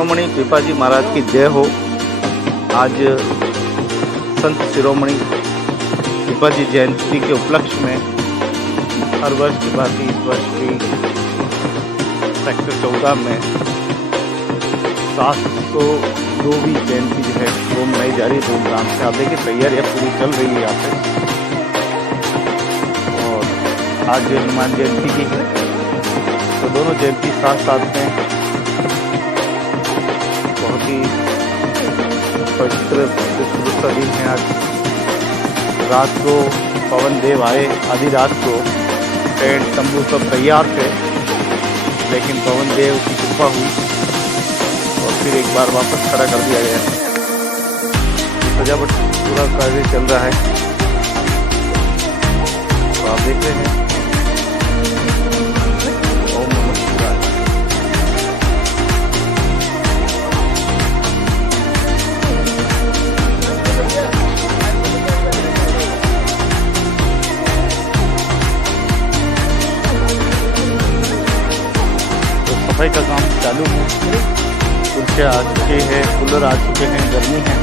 शिरोमणि पिपाजी महाराज की जय हो। आज संत शिरोमणि पिपाजी जयंती के उपलक्ष्य में हर वर्ष की भांति इस वर्ष भी सेक्टर 14 में 702वीं जयंती जो है वो मनाई जा रही है धूमधाम से। आप देखिए तैयारियाँ पूरी चल रही है यहाँ पे। और आज हनुमान जयंती की है तो दोनों जयंती साथ साथ में बहुत ही पवित्र सा दिन है। आज रात को पवन देव आए, आधी रात को टेंट तंबू सब तैयार थे, लेकिन पवन देव की कृपा हुई और फिर एक बार वापस खड़ा कर दिया गया। सजावट पूरा कार्य चल रहा है तो आप देख रहे हैं। ओम नमः शिवाय। तो सफाई का काम चालू है, कुर्सियाँ आ चुके हैं, कूलर आ चुके हैं, गर्मी है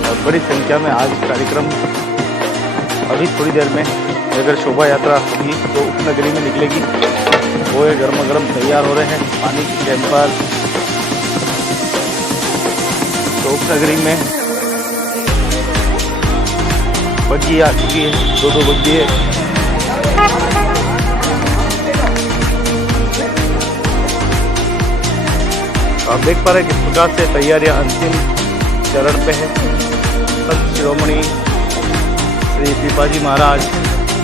और बड़ी संख्या में आज कार्यक्रम। अभी थोड़ी देर में अगर शोभा यात्रा होगी तो उपनगरी में निकलेगी। वो गर्मा गर्म तैयार हो रहे हैं पानी की कैंपर। तो उपनगरी में बग्गी आ चुकी है, दो बग्गी है। आप देख पा रहे हैं किस प्रकार से तैयारियां अंतिम चरण पे है। संत शिरोमणि श्री पिपाजी महाराज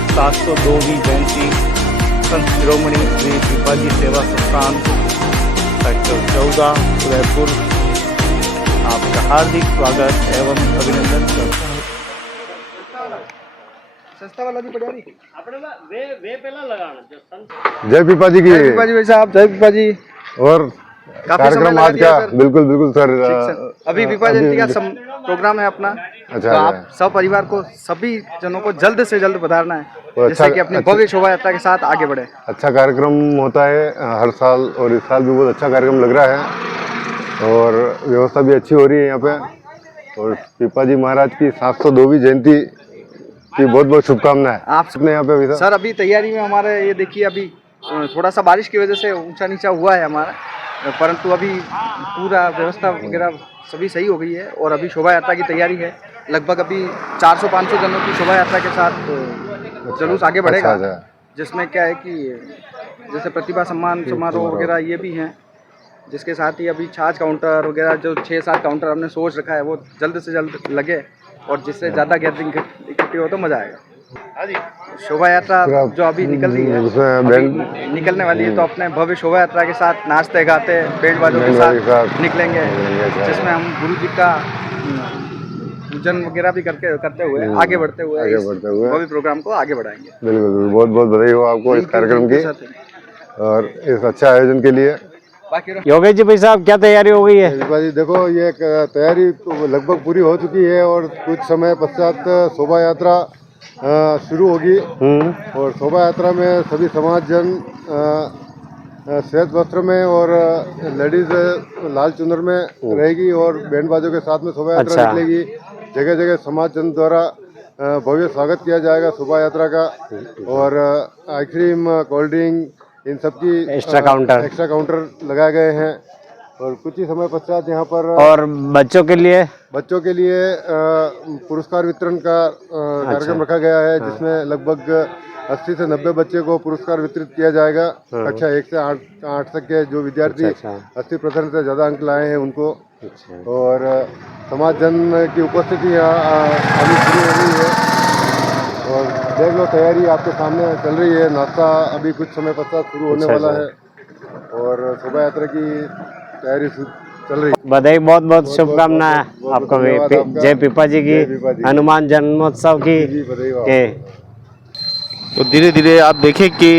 702वीं जयंती संत शिरोमणि श्री पिपाजी सेवा संस्थान सेक्टर 14 उदयपुर आपका हार्दिक स्वागत एवं अभिनंदन करता हूँ। सस्ता वाला भी पड़ा नहीं वे पहला लगाना जो संत। जय पिपाजी की। जय पिपाजी भाई साहब, जय पिपाजी। और कार्यक्रम आज का बिल्कुल बिल्कुल सर। अभी पिपाजी जयंती का प्रोग्राम है अपना। अच्छा, तो आप सब परिवार को, सभी जनों को जल्द से जल्द पधारना है, तो जिससे कि अपनी भव्य शोभा यात्रा के साथ आगे बढ़े। अच्छा कार्यक्रम होता है हर साल और इस साल भी बहुत अच्छा कार्यक्रम लग रहा है और व्यवस्था भी अच्छी हो रही है यहाँ पे। और पिपाजी महाराज की 702वीं जयंती की बहुत बहुत शुभकामनाएं आप सबने यहाँ पे। सर अभी तैयारी में हमारे ये देखिए, अभी थोड़ा सा बारिश की वजह से ऊंचा नीचा हुआ है हमारा, परंतु अभी पूरा व्यवस्था वगैरह सभी सही हो गई है। और अभी शोभा यात्रा की तैयारी है। लगभग अभी 400-500 जनों की शोभा यात्रा के साथ जुलूस आगे बढ़ेगा। जिसमें क्या है कि जैसे प्रतिभा सम्मान समारोह वगैरह ये भी हैं, जिसके साथ ही अभी छाछ काउंटर वगैरह जो 6-7 काउंटर हमने सोच रखा है वो जल्द से जल्द लगे और जिससे ज़्यादा गैदरिंग इकट्ठी हो तो मज़ा आएगा। शोभा यात्रा जो अभी निकल रही है, निकलने वाली है, तो अपने भव्य शोभा यात्रा के साथ नाचते गाते बैंड बाजों के साथ निकलेंगे, जिसमें हम गुरु जी का पूजन वगैरह भी करते हुए आगे बढ़ते हुए भव्य प्रोग्राम को आगे बढ़ाएंगे। बिल्कुल बहुत बहुत बधाई हो आपको इस कार्यक्रम की और इस अच्छा आयोजन के लिए। योगेश जी भाई साहब, क्या तैयारी हो गई है? पिपाजी देखो, ये तैयारी लगभग पूरी हो चुकी है और कुछ समय पश्चात शोभा यात्रा शुरू होगी। और शोभा यात्रा में सभी समाज जन श्वेत वस्त्र में और लेडीज लाल चुनर में रहेगी और बैंड बाजों के साथ में शोभा यात्रा निकलेगी। जगह जगह समाज जन द्वारा भव्य स्वागत किया जाएगा शोभा यात्रा का। और आइसक्रीम, कोल्ड ड्रिंक इन सब की एक्स्ट्रा काउंटर लगाए गए हैं। और कुछ ही समय पश्चात यहाँ पर और बच्चों के लिए पुरस्कार वितरण का कार्यक्रम रखा गया है, जिसमें लगभग 80 से 90 बच्चे को पुरस्कार वितरित किया जाएगा। कक्षा 1 से 8 तक के जो विद्यार्थी 80% से ज़्यादा अंक लाए हैं उनको। और समाज जन की उपस्थिति अभी शुरू हो गई है और देख लो तैयारी आपके सामने चल रही है। नाश्ता अभी कुछ समय पश्चात शुरू होने वाला है और शोभा यात्रा की तैयारी चल रही है। बधाई, बहुत बहुत शुभकामनाएं आपको। जय पिपाजी की, हनुमान जन्मोत्सव की। तो धीरे धीरे आप देखें कि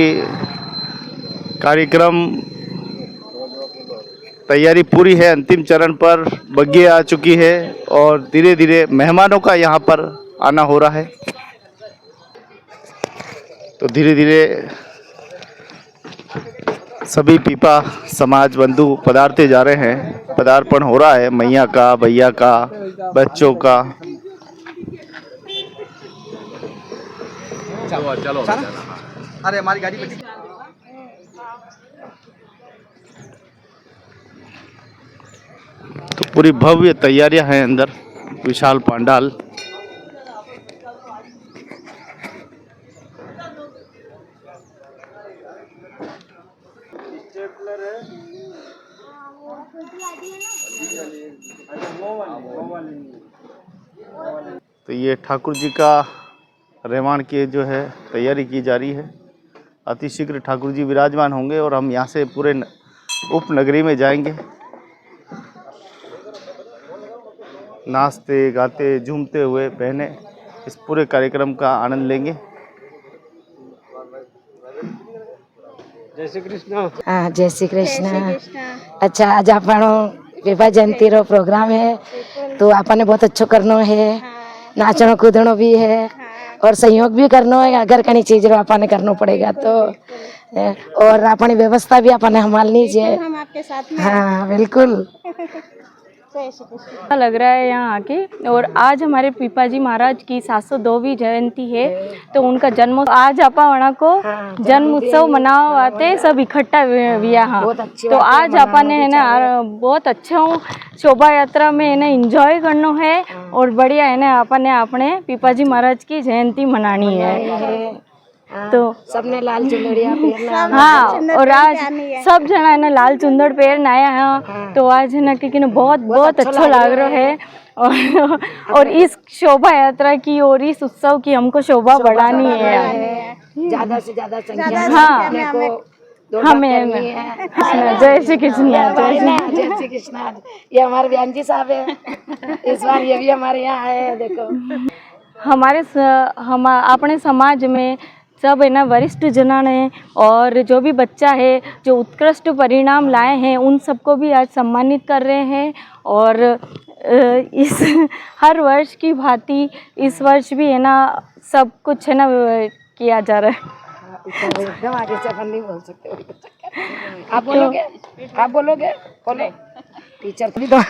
कार्यक्रम तैयारी पूरी है, अंतिम चरण पर बग्गी आ चुकी है और धीरे धीरे मेहमानों का यहाँ पर आना हो रहा है। तो धीरे धीरे सभी पीपा समाज बंधु पधारते जा रहे हैं। पदार्पण हो रहा है मैया का, भैया का, बच्चों का। चलो अरे हमारी गाड़ी में तो पूरी भव्य तैयारियां हैं अंदर, विशाल पंडाल। तो ये ठाकुर जी का निर्माण की जो है तैयारी की जा रही है। अतिशीघ्र ठाकुर जी विराजमान होंगे और हम यहाँ से पूरे उपनगरी में जाएंगे, नाचते गाते झूमते हुए बहनें इस पूरे कार्यक्रम का आनंद लेंगे। जय श्री कृष्ण। हाँ जय श्री कृष्ण। अच्छा आज आपनो पीपा जयंती रो प्रोग्राम है, तो आपने बहुत अच्छो करनो है, नाचनो कूदनो भी है और सहयोग भी करनो है। अगर कहीं चीज रो आपने करनो पड़ेगा तो, और अपनी व्यवस्था भी आपने संभालनी चाहिए। हम आपके साथ में। हाँ बिल्कुल। अच्छा लग रहा है यहाँ आके। और आज हमारे पीपा जी महाराज की 702वीं जयंती है, तो उनका जन्म आज आपा वहाँ को जन्म उत्सव मनाओ आते सब इकट्ठा हुआ यहाँ। तो आज आपा ने है ना बहुत अच्छा शोभा यात्रा में है ना एंजॉय करना है और बढ़िया है ना आपा ने अपने पीपा जी महाराज की जयंती मनानी है। तो सबने लाल चुनरिया पहनना। हाँ और आज सब जना है ना लाल चुंदड़ पहन आया है। तो आज है ना क्योंकि ना बहुत अच्छा लग रहा है। और इस शोभा यात्रा की और इस उत्सव की हमको शोभा बढ़ानी है, ज्यादा से ज्यादा संख्या। हाँ हमें जय श्री कृष्ण। जय श्री कृष्ण। ये हमारे बयान जी साहब है, इस बार ये भी हमारे यहाँ है। देखो हम अपने समाज में सब है ना वरिष्ठ जना ने और जो भी बच्चा है जो उत्कृष्ट परिणाम लाए हैं उन सबको भी आज सम्मानित कर रहे हैं। और इस हर वर्ष की भांति इस वर्ष भी है ना सब कुछ है ना किया जा रहा है। एकदम आगे से अपन नहीं बोल सकते। आप बोलोगे? आप बोलोगे? बोलो। टीचर भी तो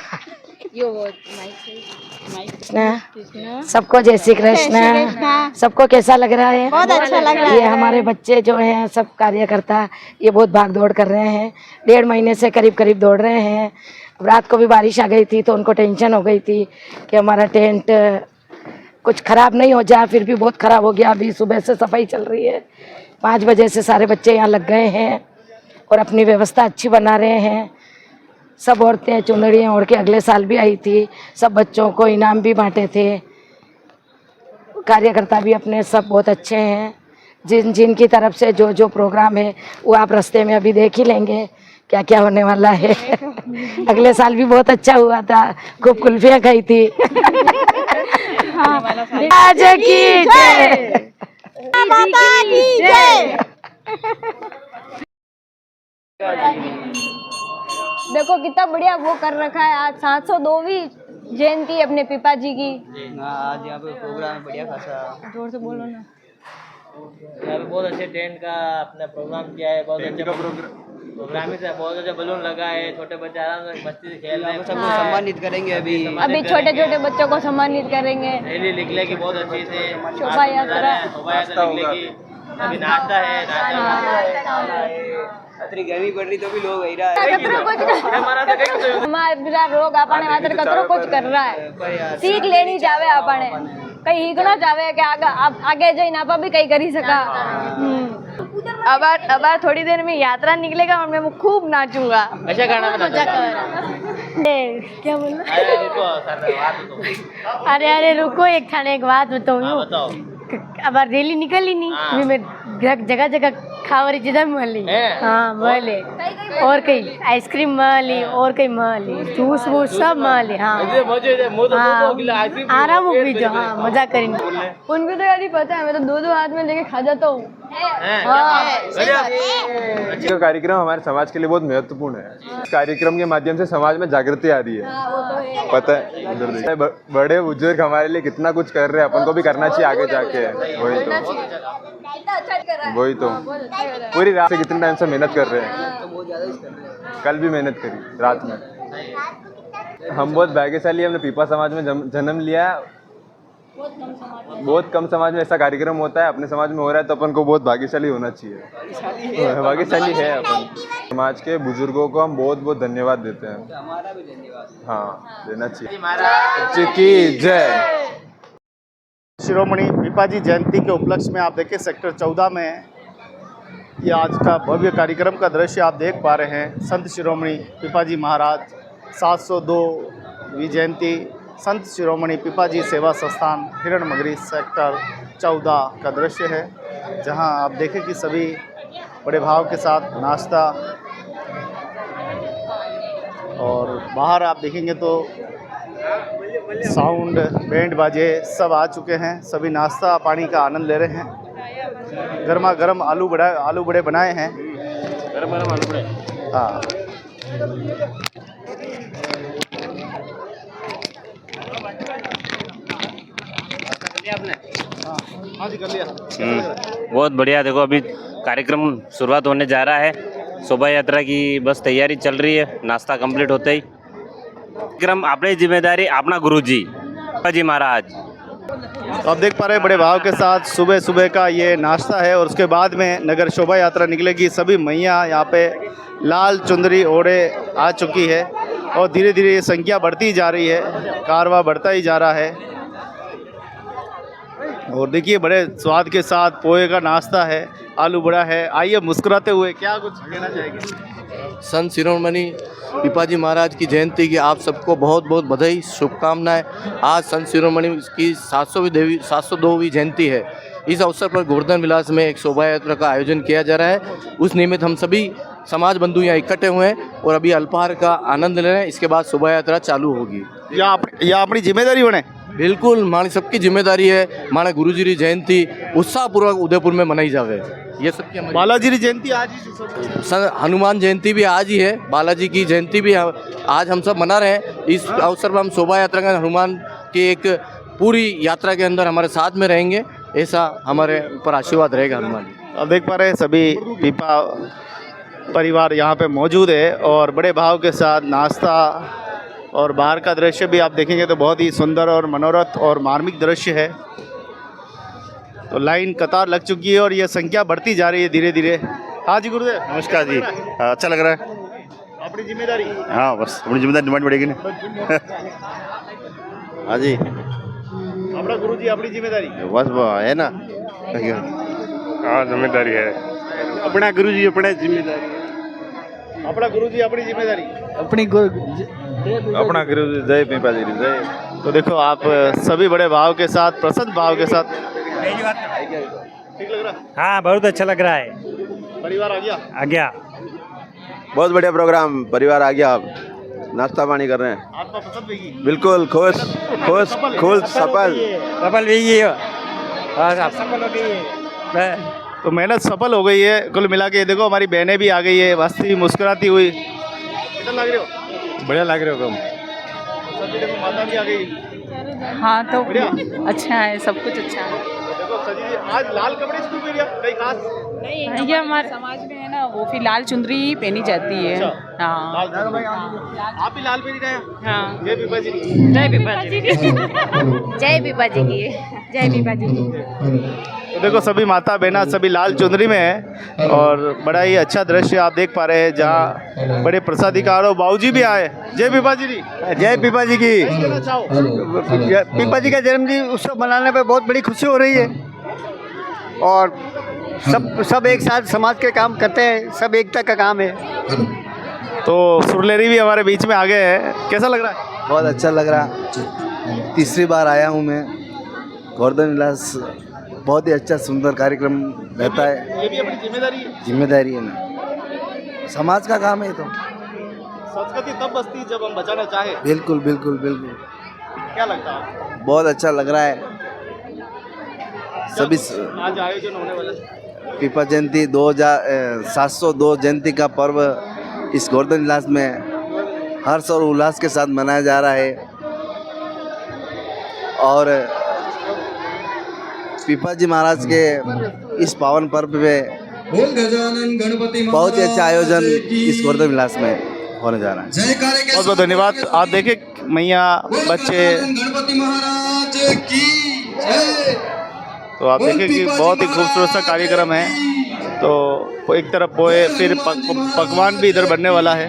सबको जय श्री कृष्ण। सबको कैसा लग रहा है? बहुत अच्छा लग रहा है। ये हमारे बच्चे जो हैं सब कार्यकर्ता ये बहुत भाग दौड़ कर रहे हैं, 1.5 महीने से करीब दौड़ रहे हैं। रात को भी बारिश आ गई थी तो उनको टेंशन हो गई थी कि हमारा टेंट कुछ खराब नहीं हो जाए, फिर भी बहुत खराब हो गया। अभी सुबह से सफाई चल रही है, 5 बजे से सारे बच्चे यहाँ लग गए हैं और अपनी व्यवस्था अच्छी बना रहे हैं। सब औरतें चुनरियाँ ओढ़ के अगले साल भी आई थी, सब बच्चों को इनाम भी बांटे थे। कार्यकर्ता भी अपने सब बहुत अच्छे हैं। जिनकी तरफ से जो प्रोग्राम है वो आप रास्ते में अभी देख ही लेंगे क्या क्या होने वाला है। अगले साल भी बहुत अच्छा हुआ था, खूब कुल्फियाँ खाई थी। आज की जय, माता की जय। देखो कितना बढ़िया वो कर रखा है। आज 702वीं जयंती है अपने पिपा जी की। आज यहाँ पे प्रोग्राम है बढ़िया खासा। जोर से बोलो ना। यहाँ पे बहुत अच्छे टेंट का अपना प्रोग्राम किया है, बहुत अच्छा प्रोग्राम है, बहुत अच्छा बलून लगा है, छोटे बच्चे आराम से मस्ती से खेल रहे हैं। सबको सम्मानित करेंगे अभी छोटे बच्चों को सम्मानित करेंगे। रैली निकलेगी बहुत अच्छी से, शोभा यात्रा निकलेगी। अभी नाश्ता है, इतनी गर्मी पड़ रही तो भी लोग हमारा रोग अपने मात्र कतरो कुछ कर रहा है, सीख लेनी चाहे अपने कहीं हिगना चाहे कि आगे जाइन आप भी कहीं कर ही सका। अब थोड़ी देर में यात्रा निकलेगा और मैं खूब नाचूंगा। अच्छा गाना बना क्या बोलना? अरे अरे रुको, एक थाने एक बात बताऊँ। बताओ। अब रैली निकल ही नहीं, मैं जगह जगह खावरी जिधर महली। हाँ महले और कहीं आइसक्रीम महली और कहीं महली जूस वूस सब महली। हाँ आराम हो भी जो। हाँ मजा करेंगे। उनको तो यार पता है, मैं तो 2-2 हाथ में लेके खा जाता हूँ। का कार्यक्रम हमारे समाज के लिए बहुत महत्वपूर्ण है। इस कार्यक्रम के माध्यम से समाज में जागृति आ रही है। पता है बड़े बुजुर्ग हमारे लिए कितना कुछ कर रहे हैं, अपन को भी करना चाहिए आगे जाके। वही तो पूरी रात से कितने टाइम से मेहनत कर रहे हैं। कल भी मेहनत करी रात में। हम बहुत भाग्यशाली, हमने पीपा समाज में जन्म लिया। बहुत कम समाज में ऐसा कार्यक्रम होता है, अपने समाज में हो रहा है तो अपन को बहुत भाग्यशाली होना चाहिए। भाग्यशाली है अपन। समाज के बुजुर्गों को हम बहुत बहुत धन्यवाद देते हैं। हमारा भी धन्यवाद हाँ देना चाहिए। की जय। शिरोमणि पीपाजी जयंती के उपलक्ष्य में आप देखिए सेक्टर 14 में ये आज का भव्य कार्यक्रम का दृश्य आप देख पा रहे हैं। संत शिरोमणि पीपाजी महाराज 702वीं जयंती संत शिरोमणि पीपाजी सेवा संस्थान हिरणमगरी सेक्टर 14 का दृश्य है, जहां आप देखें कि सभी बड़े भाव के साथ नाश्ता और बाहर आप देखेंगे तो साउंड बैंड बाजे सब आ चुके हैं। सभी नाश्ता पानी का आनंद ले रहे हैं। गर्मा गर्म आलू बड़े बनाए हैं। गर्म गर्म आलू बड़े हाँ। हाँ जी कर लिया। बहुत बढ़िया। देखो अभी कार्यक्रम शुरुआत होने जा रहा है। शोभा यात्रा की बस तैयारी चल रही है। नाश्ता कंप्लीट होते ही कार्यक्रम अपनी जिम्मेदारी अपना गुरुजी पीपाजी महाराज। तो आप देख पा रहे हैं बड़े भाव के साथ सुबह सुबह का ये नाश्ता है और उसके बाद में नगर शोभा यात्रा निकलेगी। सभी मैया यहाँ पे लाल चुंदरी ओढ़े आ चुकी है और धीरे धीरे ये संख्या बढ़ती जा रही है, कारवां बढ़ता ही जा रहा है। और देखिए बड़े स्वाद के साथ पोहे का नाश्ता है, आलू बड़ा है। आइए मुस्कुराते हुए क्या कुछ कहना चाहेंगे? संत शिरोमणि पीपाजी महाराज की जयंती की आप सबको बहुत बहुत बधाई शुभकामनाएं। आज संत शिरोमणि की 702वीं जयंती है। इस अवसर पर गोवर्धन विलास में एक शोभा यात्रा का आयोजन किया जा रहा है। उस निमित्त हम सभी समाज बंधु यहाँ इकट्ठे हुए हैं और अभी अल्पाहार का आनंद ले रहे हैं। इसके बाद शोभा यात्रा चालू होगी। या अपनी जिम्मेदारी बने बिल्कुल माने सबकी जिम्मेदारी है। माने गुरुजी की जयंती उत्साहपूर्वक उदयपुर में मनाई जावे। ये सबकी हमारी बालाजी की जयंती आज ही, हनुमान जयंती भी आज ही है, बालाजी की जयंती भी आज हम सब मना रहे हैं। इस अवसर पर हम शोभा यात्रा का हनुमान की एक पूरी यात्रा के अंदर हमारे साथ में रहेंगे, ऐसा हमारे ऊपर आशीर्वाद रहेगा हनुमान जी। अब देख पा रहे हैं सभी पीपा परिवार यहाँ पे मौजूद है और बड़े भाव के साथ नाश्ता और बाहर का दृश्य भी आप देखेंगे तो बहुत ही सुंदर और मनोरथ और मार्मिक दृश्य है। तो लाइन कतार लग चुकी है और ये संख्या बढ़ती जा रही है धीरे धीरे। हाँ जी गुरुदेव नमस्कार जी। अच्छा लग रहा है। अपनी जिम्मेदारी हाँ बस अपनी जिम्मेदारी निभानी पड़ेगी ना। हाँ जी अपना गुरुजी अपनी जिम्मेदारी बस है ना। हाँ जिम्मेदारी है। अपना गुरुजी अपने जिम्मेदारी। अपना गुरुजी अपनी जिम्मेदारी अपना गुरुजी जय पीपाजी जय। तो देखो आप सभी बड़े भाव के साथ प्रसन्न भाव के साथ ठीक लग रहा। हाँ बहुत अच्छा लग रहा है। परिवार आ गया बहुत बढ़िया प्रोग्राम। परिवार आ गया, नाश्ता पानी कर रहे हैं। आत्मा पसंद होगी बिल्कुल खुश खुश खुश सफल तो मेहनत सफल हो गई है कुल मिला के। देखो हमारी बहनें भी आ गई है हंसती मुस्कुराती हुई। कैसा लग रहे हो? बढ़िया लग रहे हो तुम। सभी देखो माता भी आ गई। हाँ तो अच्छा है, सब कुछ अच्छा है। देखो सजी जी आज लाल कपड़े क्यों पहने आप? कहीं खास नहीं, ये हमारे समाज में है ना, वो फिर लाल चुंदरी पहनी जाती है। हाँ आप भी लाल पहनी रहे हैं। हाँ जय पीपा जी। जय पीपाजी की जय पीपाजी की जय पीपाजी की। तो देखो सभी माता बहना सभी लाल चुंदरी में है और बड़ा ही अच्छा दृश्य आप देख पा रहे हैं जहाँ बड़े प्रसादिकार और बाबूजी भी आए। जय पीपा जी की। जय पीपा जी की। पीपा जी का जन्मदिन उत्सव मनाने पर बहुत बड़ी खुशी हो रही है और सब एक साथ समाज के काम करते हैं, सब एकता का काम है। तो सुरलेरी भी हमारे बीच में आ गए हैं। कैसा लग रहा है? बहुत अच्छा लग रहा। तीसरी बार आया हूँ मैं गोवर्धन विलास। बहुत ही अच्छा सुंदर कार्यक्रम रहता है। ये भी अपनी जिम्मेदारी है। जिम्मेदारी है ना, समाज का काम है। तो संस्कृति तब बसती जब हम बचाना चाहे। बिल्कुल बिल्कुल बिल्कुल। क्या लगता है? बहुत अच्छा लग रहा है। सभी आज आयोजन होने वाला पीपा जयंती 702 जयंती का पर्व इस गोवर्धन विलास में हर्ष और उल्लास के साथ मनाया जा रहा है और पीपा जी महाराज के इस पावन पर्व पे बहुत ही अच्छा आयोजन इस गोवर्धन विलास में होने जा रहा है। बहुत बहुत धन्यवाद। आप देखें मैया बच्चे, तो आप देखें कि बहुत ही खूबसूरत सा कार्यक्रम है। तो एक तरफ पोए, फिर पकवान भी इधर बनने वाला है।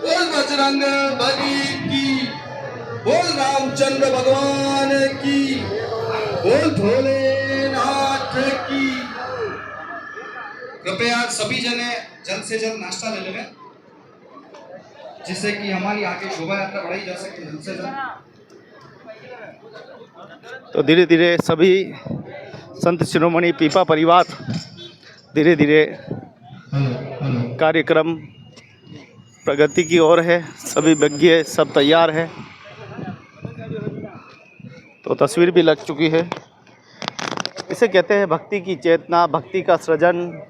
बोल बजरंग बली की, बोल रामचंद्र भगवान की, बोल भोलेनाथ की। कृपया सभी जने जल्द से जल्द नाश्ता ले लें, जिससे कि हमारी आगे शोभा यात्रा बढ़ाई जा सके जल्द से जल्द। तो धीरे धीरे सभी संत शिरोमणि पीपा परिवार धीरे धीरे कार्यक्रम प्रगति की ओर है। सभी विज्ञ सब तैयार है, तो तस्वीर भी लग चुकी है। इसे कहते हैं भक्ति की चेतना, भक्ति का सृजन।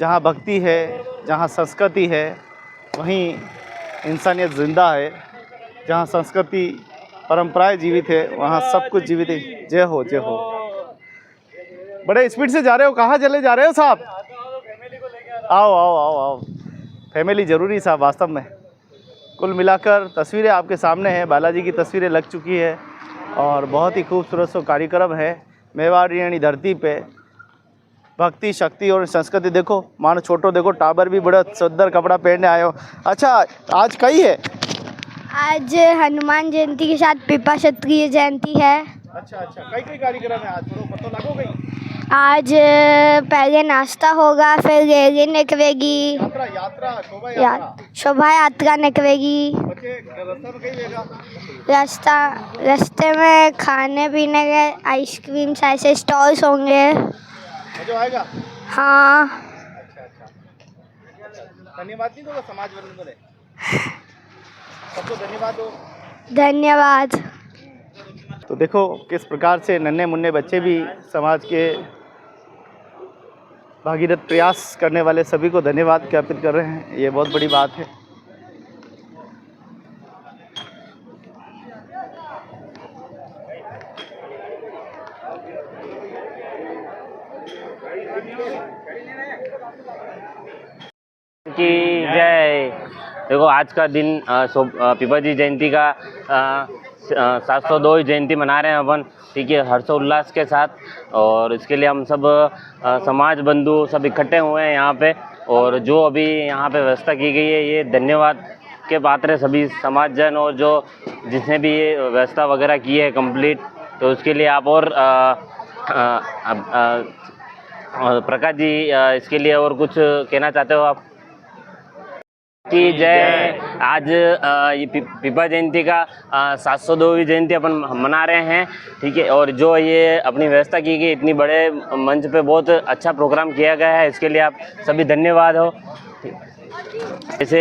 जहाँ भक्ति है, जहाँ संस्कृति है, वहीं इंसानियत जिंदा है। जहाँ संस्कृति परंपराएं जीवित है, वहाँ सब कुछ जीवित है। जय हो, जय हो। बड़े स्पीड से जा रहे हो, कहाँ चले जा रहे हो साहब? आओ आओ आओ आओ, फैमिली ज़रूरी साहब वास्तव में। कुल मिलाकर तस्वीरें आपके सामने हैं, बालाजी की तस्वीरें लग चुकी है और बहुत ही खूबसूरत सो कार्यक्रम है। मेवाड़ियाणी धरती पे भक्ति, शक्ति और संस्कृति देखो। मानो छोटो देखो, टाबर भी बड़ा सुंदर कपड़ा पहनने आए हो। अच्छा, आज कई है? आज हनुमान जयंती के साथ पीपा क्षत्रिय जयंती है। अच्छा अच्छा, कई कई कार्यक्रम है आज, पता लगो गई। आज पहले नाश्ता होगा, फिर रैली निकलेगी, शोभा यात्रा निकलेगी। रास्ते में खाने पीने के आइसक्रीम ऐसे स्टॉल्स होंगे। मजा आएगा? हाँ। धन्यवाद नहीं दोगे समाज बंधुओं ने? सबको धन्यवाद दो। धन्यवाद। तो देखो किस प्रकार से नन्हे मुन्ने बच्चे भी समाज के भागीरथ प्रयास करने वाले सभी को धन्यवाद ज्ञापित कर रहे हैं। ये बहुत बड़ी बात है। की जय। देखो आज का दिन पीपाजी जयंती का 702 जयंती मना रहे हैं अपन, ठीक है, हर्षोल्लास के साथ। और इसके लिए हम सब समाज बंधु सब इकट्ठे हुए हैं यहाँ पे। और जो अभी यहाँ पे व्यवस्था की गई है, ये धन्यवाद के पात्र है सभी समाजजन और जो जिसने भी ये व्यवस्था वगैरह की है कंप्लीट। तो उसके लिए आप और प्रकाश जी इसके लिए और कुछ कहना चाहते हो आप? की जय। आज ये पीपा जयंती का 702वीं जयंती अपन मना रहे हैं, ठीक है। और जो ये अपनी व्यवस्था की गई, इतनी बड़े मंच पे बहुत अच्छा प्रोग्राम किया गया है, इसके लिए आप सभी धन्यवाद हो। जैसे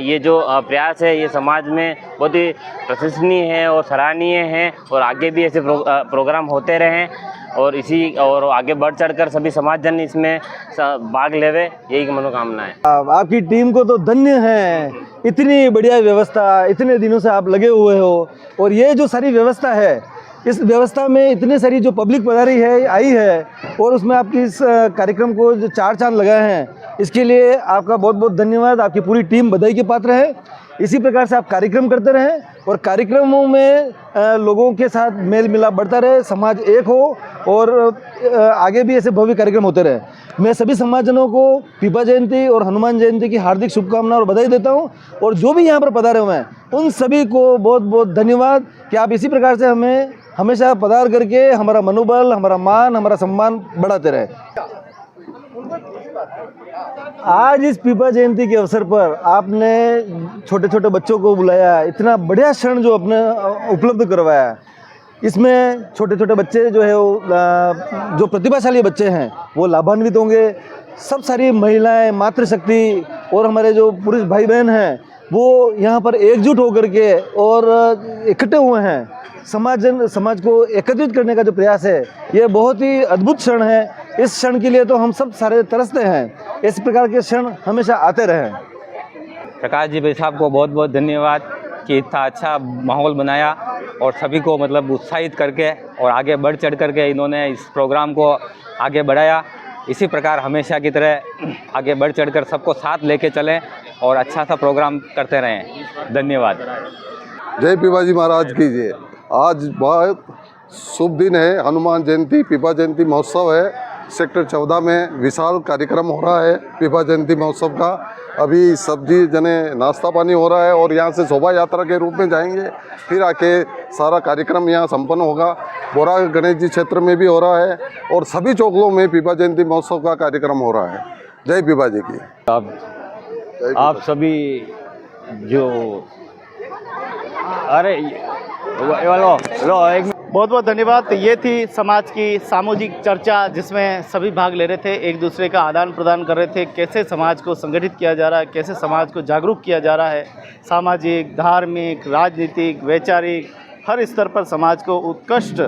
ये जो प्रयास है, ये समाज में बहुत ही प्रशंसनीय है और सराहनीय है। और आगे भी ऐसे प्रोग्राम होते रहें और और आगे बढ़ चढ़कर सभी समाजजन इसमें भाग लेवे, यही मनोकामना है। आपकी टीम को तो धन्य है, इतनी बढ़िया व्यवस्था, इतने दिनों से आप लगे हुए हो। और ये जो सारी व्यवस्था है, इस व्यवस्था में इतनी सारी जो पब्लिक पधारी है, आई है, और उसमें आपकी इस कार्यक्रम को जो चार चांद लगाए हैं, इसके लिए आपका बहुत बहुत धन्यवाद। आपकी पूरी टीम बधाई के पात्र है। इसी प्रकार से आप कार्यक्रम करते रहें और कार्यक्रमों में लोगों के साथ मेल मिलाप बढ़ता रहे, समाज एक हो और आगे भी ऐसे भव्य कार्यक्रम होते रहे। मैं सभी समाजजनों को पीपा जयंती और हनुमान जयंती की हार्दिक शुभकामनाएं और बधाई देता हूं। और जो भी यहाँ पर पधारे हुए हैं, उन सभी को बहुत बहुत धन्यवाद कि आप इसी प्रकार से हमें हमेशा पधार करके हमारा मनोबल, हमारा मान, हमारा सम्मान बढ़ाते रहे। आज इस पीपा जयंती के अवसर पर आपने छोटे छोटे बच्चों को बुलाया, इतना बढ़िया क्षण जो अपने उपलब्ध करवाया। इसमें छोटे छोटे बच्चे जो है वो जो प्रतिभाशाली बच्चे हैं वो लाभान्वित होंगे। सब सारी महिलाएं, मातृशक्ति और हमारे जो पुरुष भाई बहन हैं वो यहाँ पर एकजुट होकर के और इकट्ठे हुए हैं। समाज को एकत्रित करने का जो प्रयास है, ये बहुत ही अद्भुत क्षण है। इस क्षण के लिए तो हम सब सारे तरसते हैं। इस प्रकार के क्षण हमेशा आते रहें। प्रकाश जी भाई साहब को बहुत बहुत धन्यवाद कि इतना अच्छा माहौल बनाया और सभी को मतलब उत्साहित करके और आगे बढ़ चढ़ करके इन्होंने इस प्रोग्राम को आगे बढ़ाया। इसी प्रकार हमेशा की तरह आगे बढ़ चढ़कर सबको साथ लेके चलें और अच्छा सा प्रोग्राम करते रहें। धन्यवाद। जय पिपाजी महाराज की जय। आज बहुत शुभ दिन है, हनुमान जयंती पिपा जयंती महोत्सव है। सेक्टर 14 में विशाल कार्यक्रम हो रहा है पिपा जयंती महोत्सव का। अभी सब्जी जने नाश्ता पानी हो रहा है और यहाँ से शोभा यात्रा के रूप में जाएंगे, फिर आके सारा कार्यक्रम यहाँ संपन्न होगा। बोरा गणेश जी क्षेत्र में भी हो रहा है और सभी चौकों में पिपा जयंती महोत्सव का कार्यक्रम हो रहा है। जय पिपा जी की। आप सभी जो अरे बहुत बहुत धन्यवाद। तो ये थी समाज की सामूहिक चर्चा जिसमें सभी भाग ले रहे थे, एक दूसरे का आदान प्रदान कर रहे थे, कैसे समाज को संगठित किया जा रहा है, कैसे समाज को जागरूक किया जा रहा है। सामाजिक, धार्मिक, राजनीतिक, वैचारिक हर स्तर पर समाज को उत्कृष्ट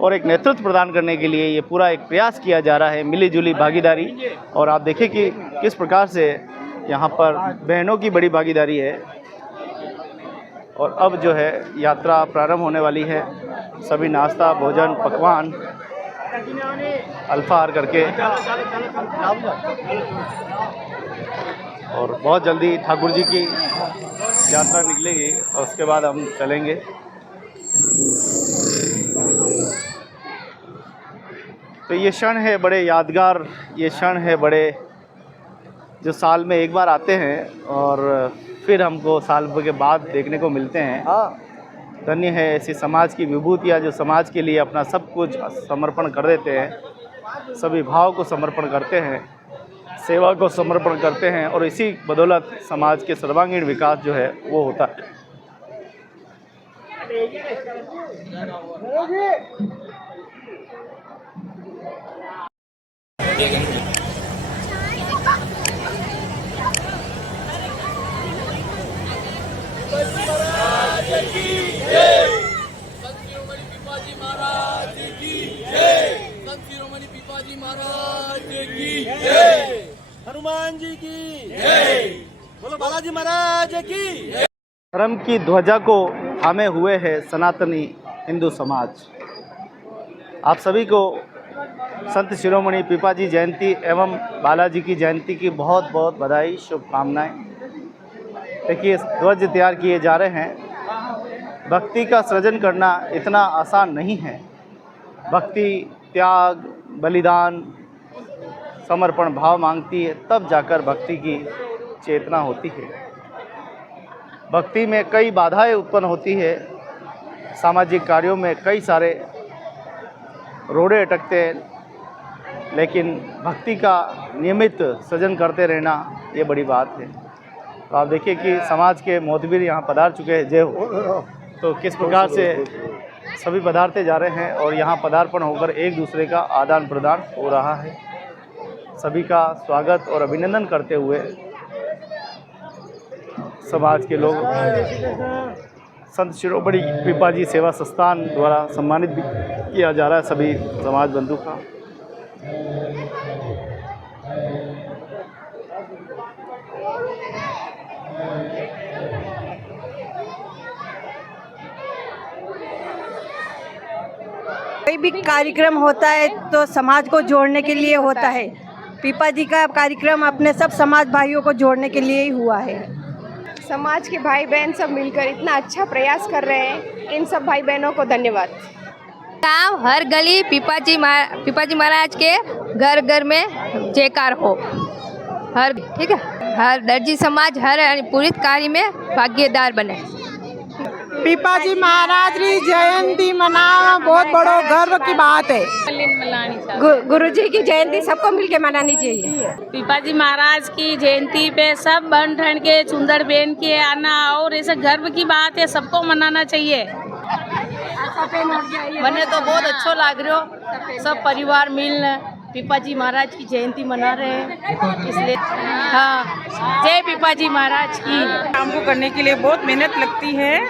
और एक नेतृत्व प्रदान करने के लिए ये पूरा एक प्रयास किया जा रहा है, मिली जुली भागीदारी। और आप देखिए कि किस प्रकार से यहाँ पर बहनों की बड़ी भागीदारी है। और अब जो है यात्रा प्रारंभ होने वाली है। सभी नाश्ता, भोजन, पकवान, अल्फाहार करके और बहुत जल्दी ठाकुर जी की यात्रा निकलेगी और उसके बाद हम चलेंगे। तो ये क्षण है बड़े यादगार, ये क्षण है बड़े जो साल में एक बार आते हैं और फिर हमको साल भर के बाद देखने को मिलते हैं। धन्य है ऐसी समाज की विभूतियाँ जो समाज के लिए अपना सब कुछ समर्पण कर देते हैं, सभी भाव को समर्पण करते हैं, सेवा को समर्पण करते हैं और इसी बदौलत समाज के सर्वांगीण विकास जो है वो होता है। हनुमान जी की जय। बोलो बालाजी महाराज की। धर्म की ध्वजा को थामे हुए है सनातनी हिंदू समाज। आप सभी को संत शिरोमणि पिपाजी जयंती एवं बालाजी की जयंती की बहुत बहुत बधाई, शुभकामनाएं। देखिए ध्वज तैयार किए जा रहे हैं। भक्ति का सृजन करना इतना आसान नहीं है। भक्ति त्याग, बलिदान, समर्पण भाव मांगती है, तब जाकर भक्ति की चेतना होती है। भक्ति में कई बाधाएं उत्पन्न होती है, सामाजिक कार्यों में कई सारे रोड़े अटकते हैं, लेकिन भक्ति का नियमित सृजन करते रहना ये बड़ी बात है। तो आप देखिए कि समाज के मोहतबीर यहाँ पधार चुके हैं। जय हो। तो किस प्रकार से सभी पधारते जा रहे हैं और यहाँ पदार्पण होकर एक दूसरे का आदान प्रदान हो रहा है। सभी का स्वागत और अभिनंदन करते हुए समाज के लोग संत शिरोमणि पिपाजी सेवा संस्थान द्वारा सम्मानित भी किया जा रहा है सभी समाज बंधु का। कोई भी कार्यक्रम होता है तो समाज को जोड़ने के लिए होता है। पीपा जी का कार्यक्रम अपने सब समाज भाइयों को जोड़ने के लिए ही हुआ है। समाज के भाई बहन सब मिलकर इतना अच्छा प्रयास कर रहे हैं, इन सब भाई बहनों को धन्यवाद। गाँव हर गली पिपाजी महाराज के घर घर में जयकार हो। हर ठीक है, हर दर्जी समाज हर पूरी कार्य में भागीदार बने। पीपाजी महाराज की जयंती मनाना बहुत बड़ो गर्व की बात है। गुरुजी की जयंती सबको मिलके मनानी चाहिए। पिपाजी महाराज की जयंती पे सब बन ठन के सुंदर बहन के आना और ऐसे गर्व की बात है, सबको मनाना चाहिए। बने तो बहुत अच्छा लग रहा हो, सब परिवार मिल पिपाजी महाराज की जयंती मना रहे हैं, इसलिए हाँ जय पिपाजी महाराज की। काम को करने के लिए बहुत मेहनत लगती है,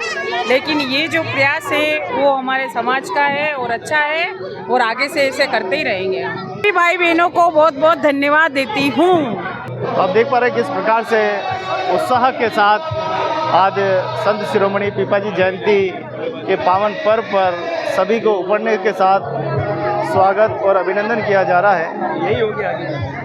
लेकिन ये जो प्रयास है वो हमारे समाज का है और अच्छा है और आगे से ऐसे करते ही रहेंगे। हम भाई बहनों को बहुत बहुत धन्यवाद देती हूँ। आप देख पा रहे हैं किस प्रकार से उत्साह के साथ आज संत शिरोमणि पिपाजी जयंती के पावन पर्व पर सभी को उपड़ने के साथ स्वागत और अभिनंदन किया जा रहा है। यही होगी आगे।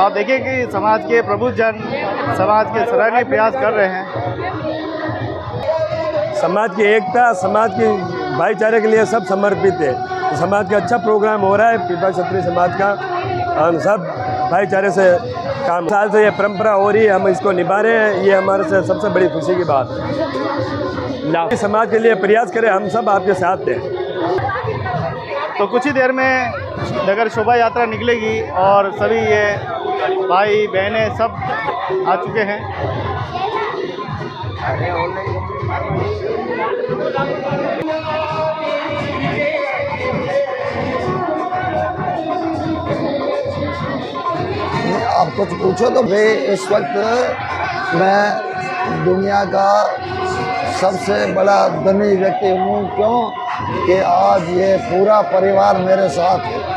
आप देखिए कि समाज के प्रबुद्ध जन समाज के सराहनीय प्रयास कर रहे हैं। समाज की एकता, समाज की भाईचारे के लिए सब समर्पित है। तो समाज का अच्छा प्रोग्राम हो रहा है पीपा क्षत्रिय समाज का। हम सब भाईचारे से काम, साल से ये परंपरा हो रही है, हम इसको निभा रहे हैं। ये हमारे से सबसे बड़ी खुशी की बात है। समाज के लिए प्रयास करें, हम सब आपके साथ हैं। तो कुछ ही देर में नगर शोभा यात्रा निकलेगी और सभी ये भाई बहनें सब आ चुके हैं। आप कुछ पूछो तो भाई, इस वक्त मैं दुनिया का सबसे बड़ा धनी व्यक्ति हूँ। क्यों कि आज ये पूरा परिवार मेरे साथ है।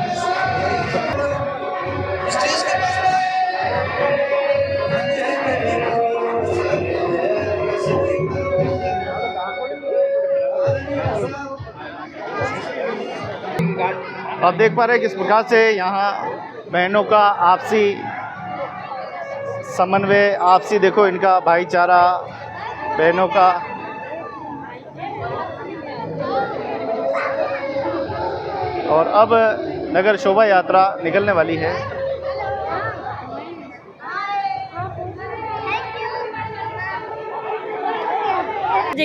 आप देख पा रहे हैं किस प्रकार से यहाँ बहनों का आपसी समन्वय, आपसी देखो इनका भाईचारा, बहनों का। और अब नगर शोभा यात्रा निकलने वाली है।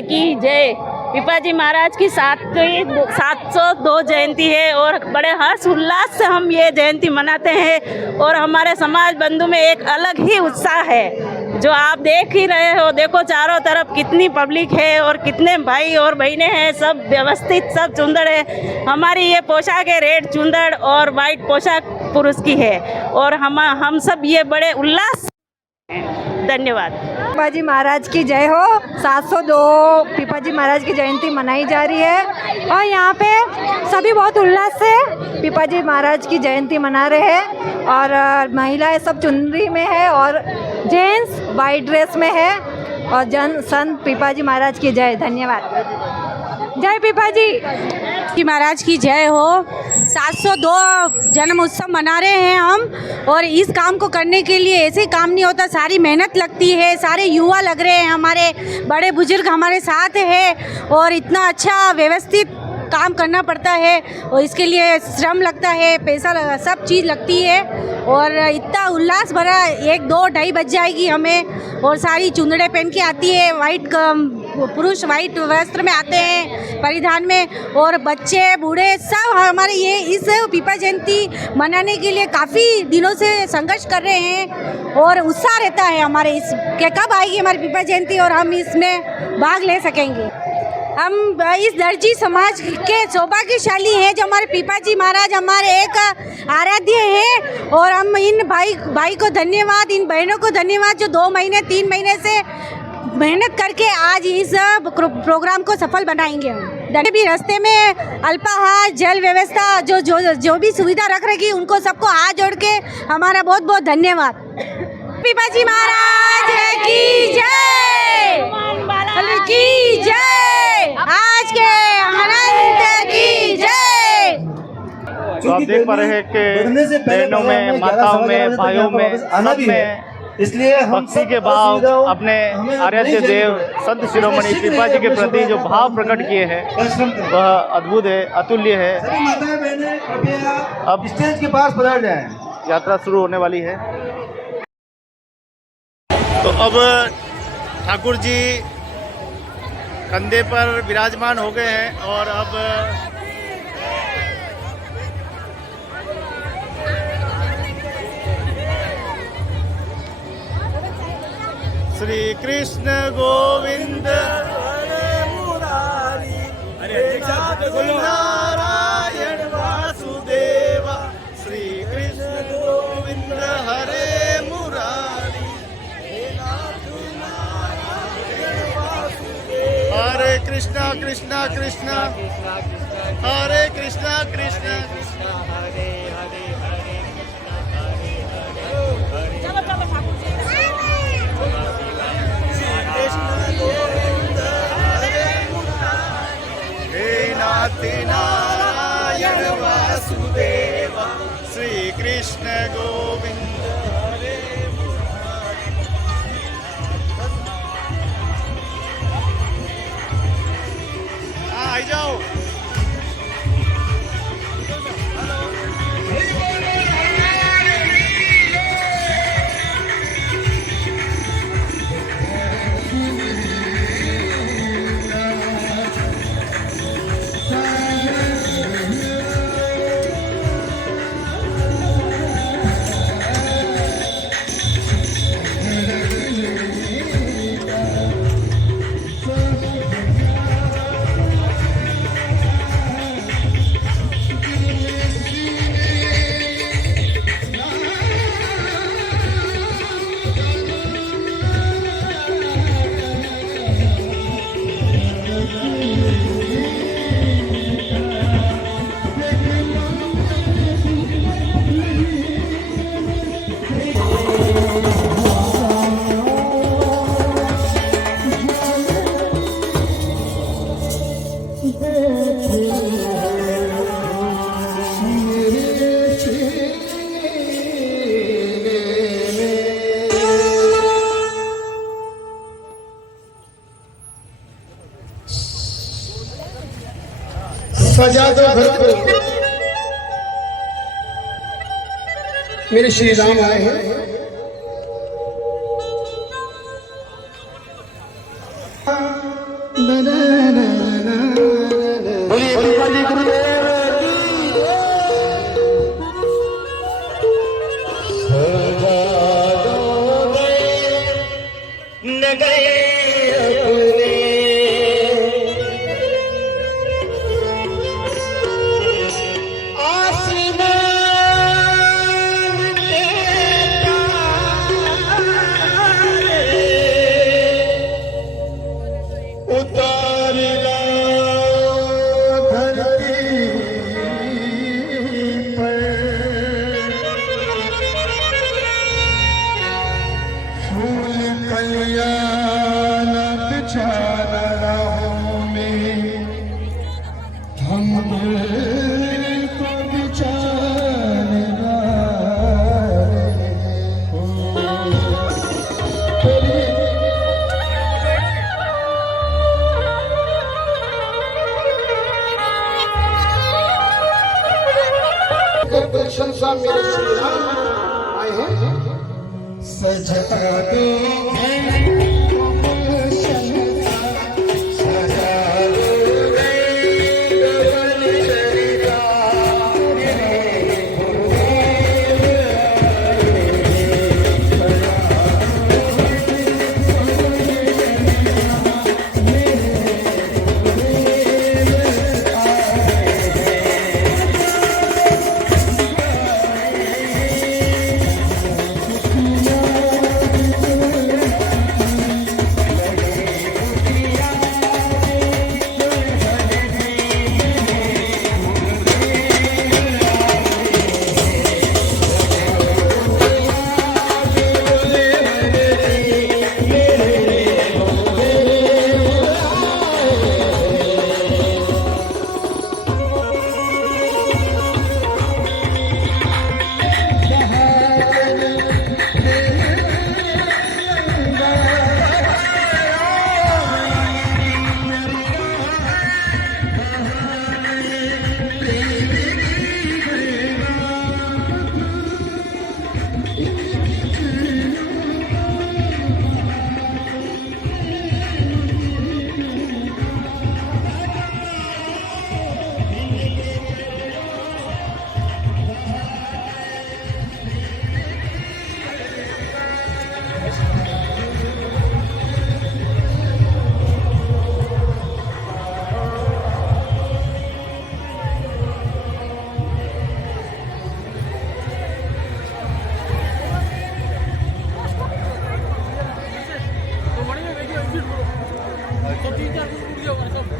की जय। पिपाजी महाराज की 702 जयंती है और बड़े हर्ष उल्लास से हम ये जयंती मनाते हैं और हमारे समाज बंधु में एक अलग ही उत्साह है जो आप देख ही रहे हो। देखो चारों तरफ कितनी पब्लिक है और कितने भाई और बहनें हैं, सब व्यवस्थित, सब चुंदड़ है। हमारी ये पोशाक है रेड चुंदड़ और वाइट पोशाक पुरुष की है और हम सब ये बड़े उल्लास। धन्यवाद। पिपाजी महाराज की जय हो। 702 पिपाजी महाराज की जयंती मनाई जा रही है और यहाँ पे सभी बहुत उल्लास से पिपाजी महाराज की जयंती मना रहे हैं और महिलाएं सब चुनरी में है और जेंट्स वाइट ड्रेस में है और जन संत पिपाजी महाराज की जय। धन्यवाद। जय पिपाजी महाराज की जय हो। 702 जन्म उत्सव मना रहे हैं हम और इस काम को करने के लिए ऐसे काम नहीं होता, सारी मेहनत लगती है, सारे युवा लग रहे हैं, हमारे बड़े बुजुर्ग हमारे साथ है और इतना अच्छा व्यवस्थित काम करना पड़ता है और इसके लिए श्रम लगता है, पैसा सब चीज़ लगती है और इतना उल्लास भरा 1, 2, 2:30 बज जाएगी हमें और सारी चुंदड़े पहन के आती है, वाइट पुरुष वाइट वस्त्र में आते हैं परिधान में और बच्चे बूढ़े सब हमारे ये इस पीपा जयंती मनाने के लिए काफ़ी दिनों से संघर्ष कर रहे हैं और उत्साह रहता है हमारे इस कि कब आएगी हमारी पीपा जयंती और हम इसमें भाग ले सकेंगे। हम इस दर्जी समाज के सौभाग्यशाली हैं जो हमारे पिपाजी महाराज हमारे एक आराध्य हैं और हम इन भाई को धन्यवाद, इन बहनों को धन्यवाद जो 2 महीने 3 महीने से मेहनत करके आज इस प्रोग्राम को सफल बनाएंगे। हम भी रास्ते में अल्पाहार जल व्यवस्था जो भी सुविधा रख रही उनको सबको हाथ जोड़ के हमारा बहुत बहुत धन्यवाद। पिपाजी महाराज की जय, की जय, आज के अनंत की जय। तो आप देख पा रहे हैं कि बहनों में, माताओं में, भाइयों में, सब में इसलिए भक्ति के भाव अपने आराध्य देव संत शिरोमणि पिपाजी के प्रति जो भाव प्रकट किए हैं वह अद्भुत है, अतुल्य है। अब स्टेज के पास पधार जाएं। यात्रा शुरू होने वाली है। तो अब ठाकुर जी कंधे पर विराजमान हो गए हैं और अब श्री कृष्ण गोविंद हरे मुरारी हरे नारायण वासुदेवा श्री कृष्ण गोविंद हरे मुरारी हरे कृष्ण कृष्णा कृष्णा कृष्णा हरे कृष्णा कृष्णा कृष्णा हरे हरे हरे हे नाथ नारायण वासुदेव श्री कृष्ण गोविंद हरे आ जाओ सजा दो घर को। मेरे श्री राम आए हैं। बोलिए पिताजी गुरुदेव प्रशंसा मेरे श्री राम आए हैं। सजा दो तो 3-4 वीडियो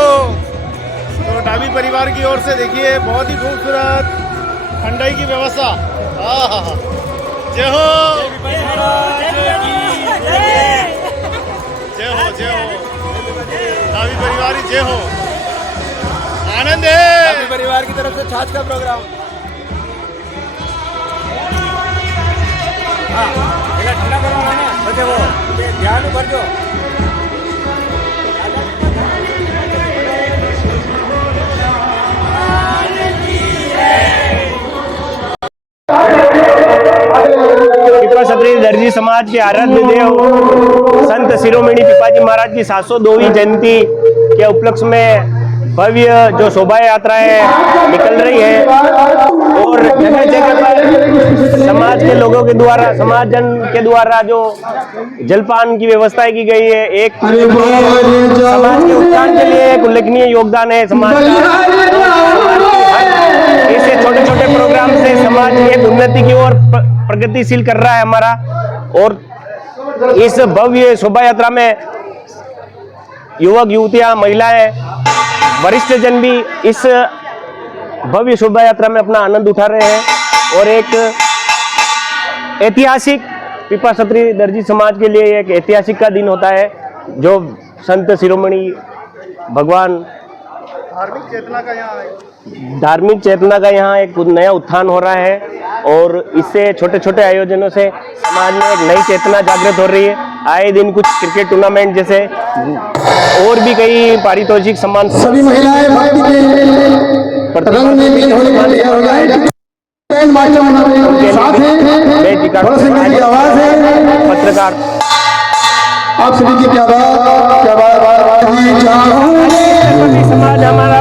हो। तो डाबी परिवार की ओर से देखिए बहुत ही खूबसूरत ठंडाई की व्यवस्था। जय हो, जय हो डाबी परिवार की जय हो। आनंद है डाबी परिवार की तरफ से छाछ का प्रोग्राम। ठंडा करवाना है ना, वो ध्यान कर दो। पिपा सत्री दर्जी समाज के आराध्य देव संत शिरोमणि पिपाजी महाराज की 702वीं जयंती के उपलक्ष्य में भव्य जो शोभा यात्राएं निकल रही है और जगह जगह पर समाज के लोगों के द्वारा, समाज जन के द्वारा जो जलपान की व्यवस्थाएं की गई है। एक समाज के उत्थान के लिए एक उल्लेखनीय योगदान है समाज का। ऐसे छोटे छोटे प्रोग्राम से समाज की एक उन्नति की ओर प्रगतिशील कर रहा है हमारा। और इस भव्य शोभा यात्रा में युवक युवतियां, महिलाएं, वरिष्ठ जन भी इस भव्य शोभा यात्रा में अपना आनंद उठा रहे हैं। और एक ऐतिहासिक पिपा सत्री दर्जी समाज के लिए एक ऐतिहासिक का दिन होता है जो संत शिरोमणि भगवान धार्मिक चेतना का यहाँ एक नया उत्थान हो रहा है। और इससे छोटे छोटे आयोजनों से समाज में एक नई चेतना जागृत हो रही है। आए दिन कुछ क्रिकेट टूर्नामेंट जैसे और भी कई पारितोषिक सम्मान सभी महिलाएं पत्रकार आप सभी की क्या बात समाज हमारा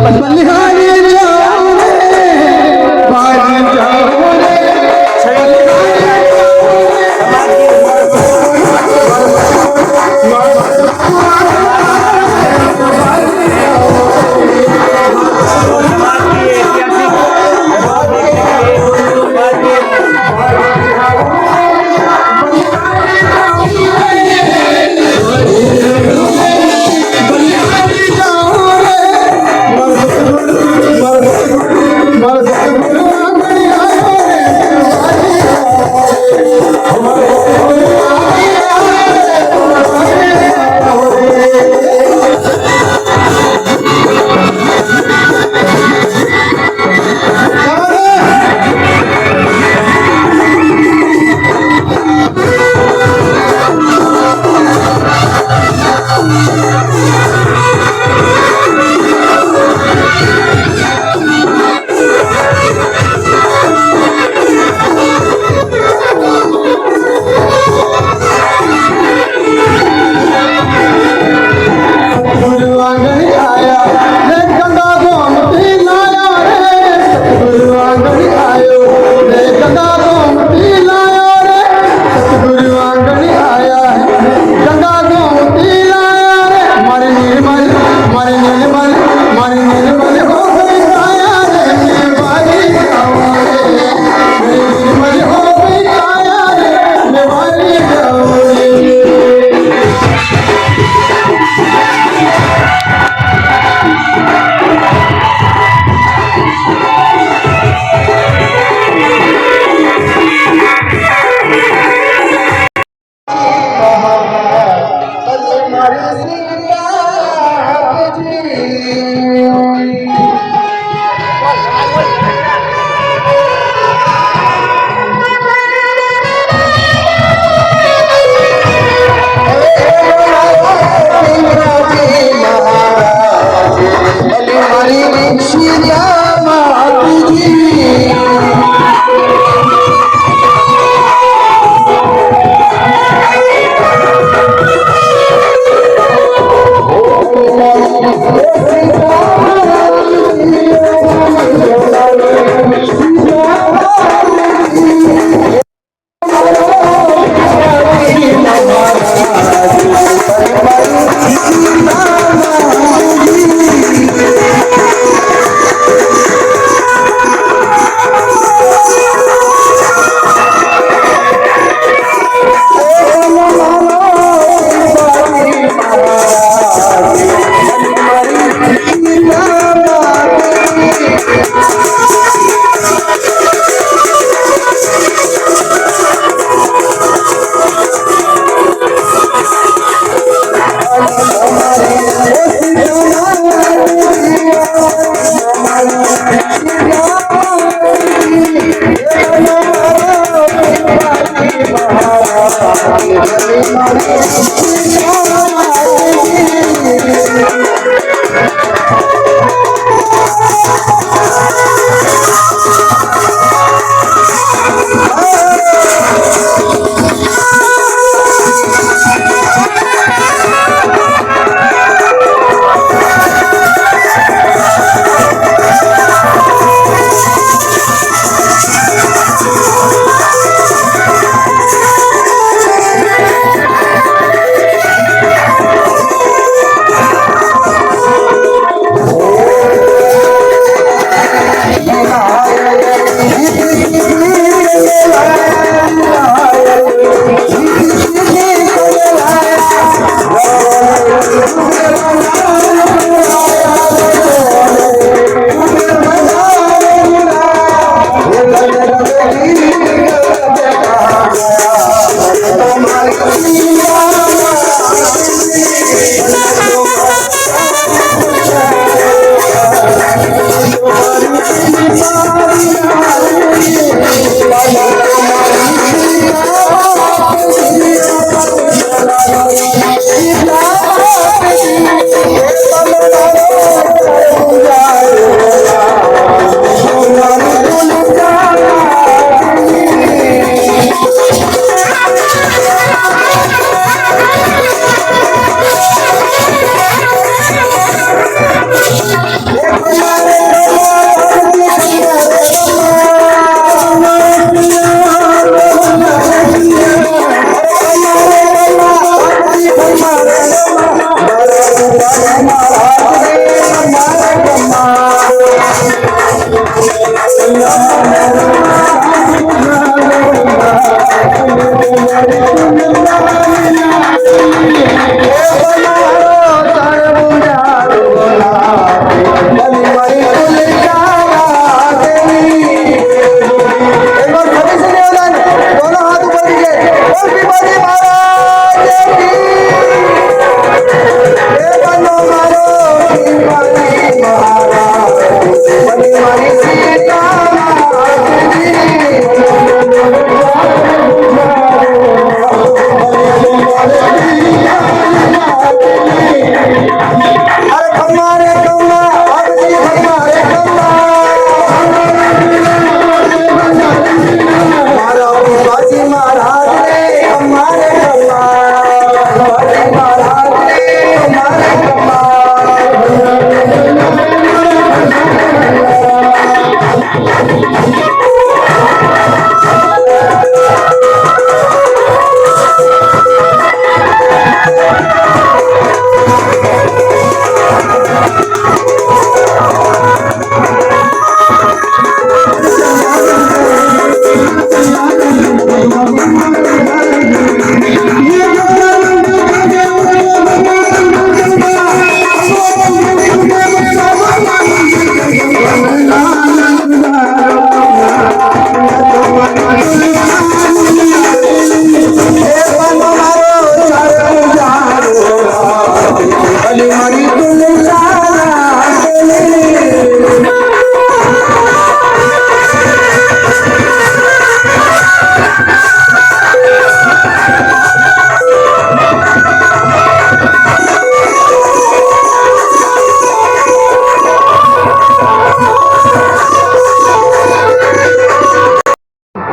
Thank you.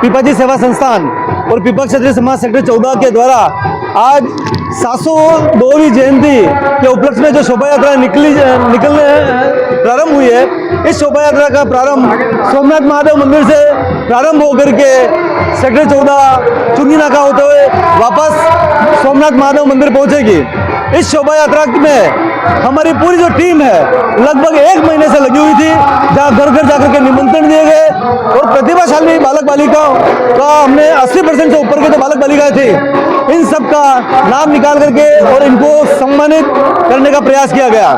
पिपाजी सेवा संस्थान और पिपा क्षत्रिय समाज सेक्टर 14 के द्वारा आज 702वीं जयंती के उपलक्ष्य में जो शोभा यात्रा निकलने प्रारंभ हुई है, इस शोभा यात्रा का प्रारंभ सोमनाथ महादेव मंदिर से प्रारंभ होकर के सेक्टर 14 चुंगी नाका होते हुए वापस सोमनाथ महादेव मंदिर पहुंचेगी। इस शोभा यात्रा में हमारी पूरी जो टीम है लगभग 1 महीने से लगी हुई थी, जहाँ घर घर जाकर के निमंत्रण दिए गए और प्रतिभाशाली बालक बालिकाओं का हमने 80% से ऊपर के जो बालक बालिकाएं थी, इन सब का नाम निकाल करके और इनको सम्मानित करने का प्रयास किया गया।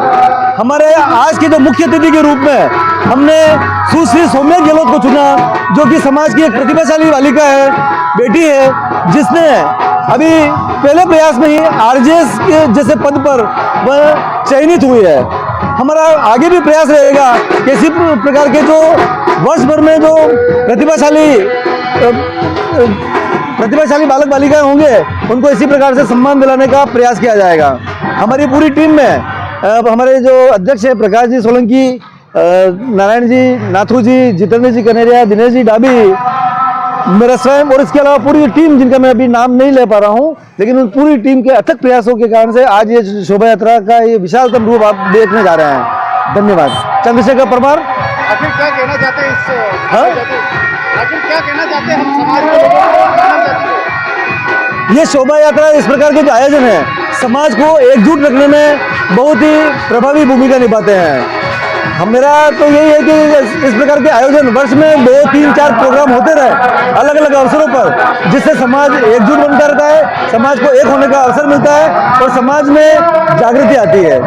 हमारे आज की जो मुख्य अतिथि के रूप में हमने सुश्री सौम्या गहलोत को चुना, जो कि समाज की एक प्रतिभाशाली बालिका है, बेटी है, जिसने अभी पहले प्रयास में ही आरजेएस के जैसे पद पर वह चयनित हुई है। हमारा आगे भी प्रयास रहेगा कि इसी प्रकार के जो वर्ष भर में जो प्रतिभाशाली बालक बालिकाएं होंगे, उनको इसी प्रकार से सम्मान दिलाने का प्रयास किया जाएगा। हमारी पूरी टीम में हमारे जो अध्यक्ष है प्रकाश जी सोलंकी, नारायण जी, नाथू जी, जितेंद्र जी कनेरिया, दिनेश जी डाबी, मेरा स्वयं और इसके अलावा पूरी टीम, जिनका मैं अभी नाम नहीं ले पा रहा हूं, लेकिन उन पूरी टीम के अथक प्रयासों के कारण से आज ये शोभा यात्रा का ये विशालतम रूप आप देखने जा रहे हैं। धन्यवाद। चंद्रशेखर परमार। आखिर क्या कहना चाहते हैं आखिर क्या कहना चाहते हैं हम समाज के लोगों को? ये शोभा यात्रा इस प्रकार के जो आयोजन है, समाज को एकजुट रखने में बहुत ही प्रभावी भूमिका निभाते हैं। मेरा तो यही है कि इस प्रकार के आयोजन वर्ष में 2, 3, 4 प्रोग्राम होते रहे अलग अलग अवसरों पर, जिससे समाज एकजुट बनता रहता है, समाज को एक होने का अवसर मिलता है और समाज में जागृति आती है।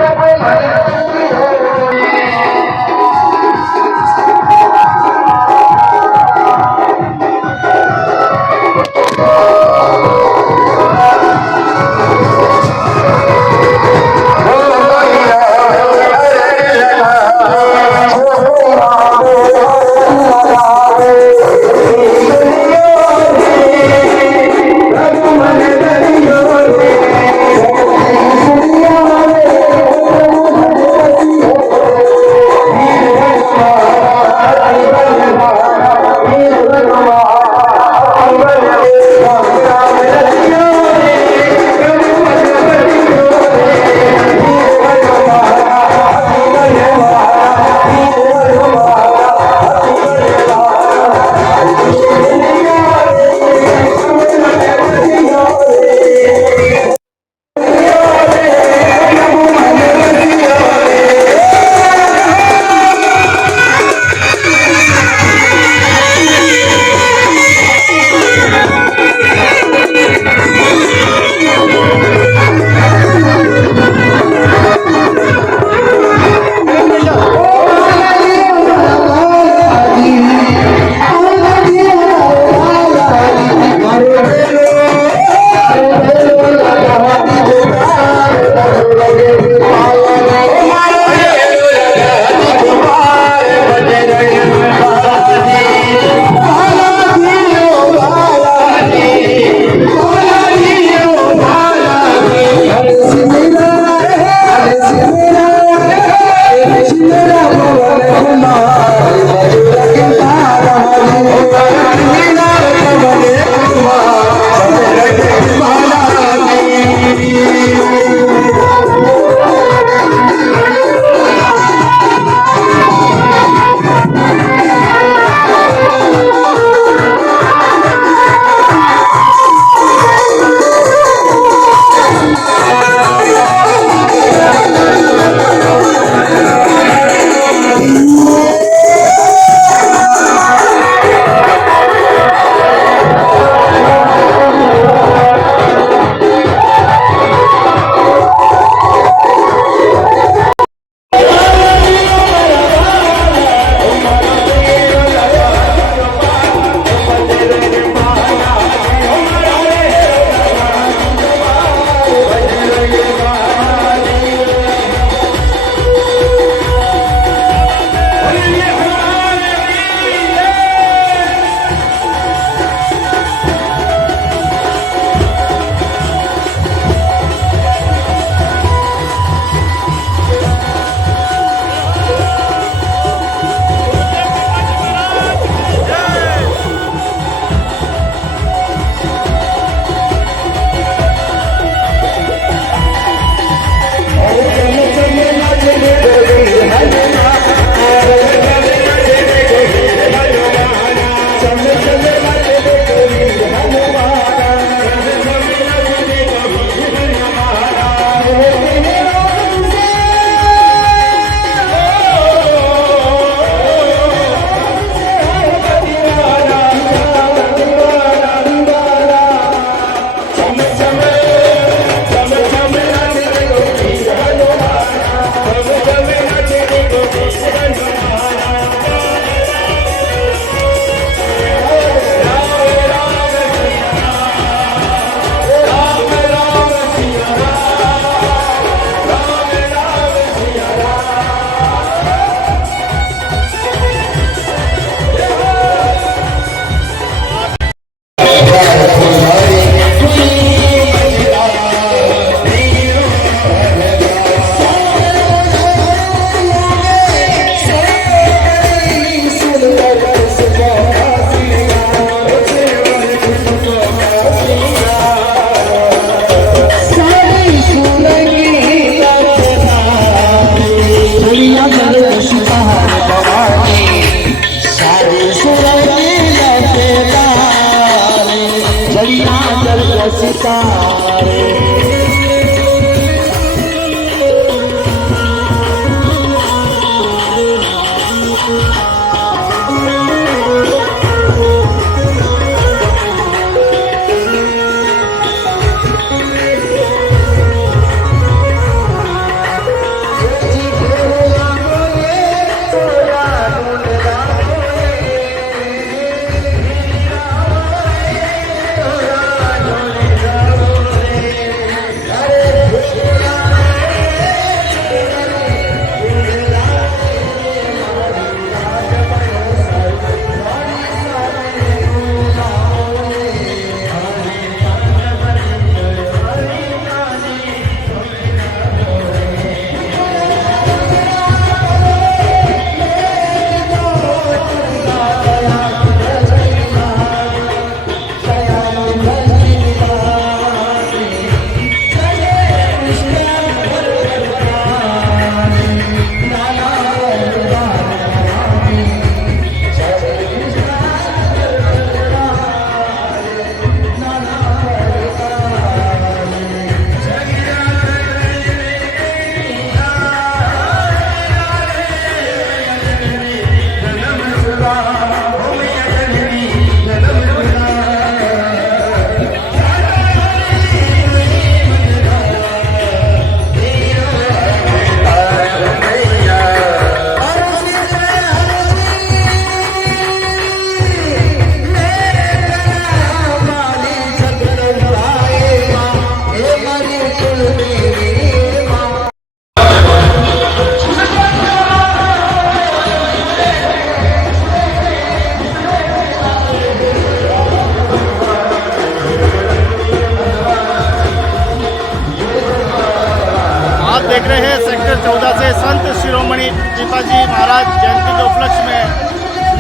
जी महाराज जयंती के उपलक्ष्य में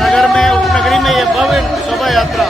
नगर में उपनगरी में ये भव्य शोभा यात्रा।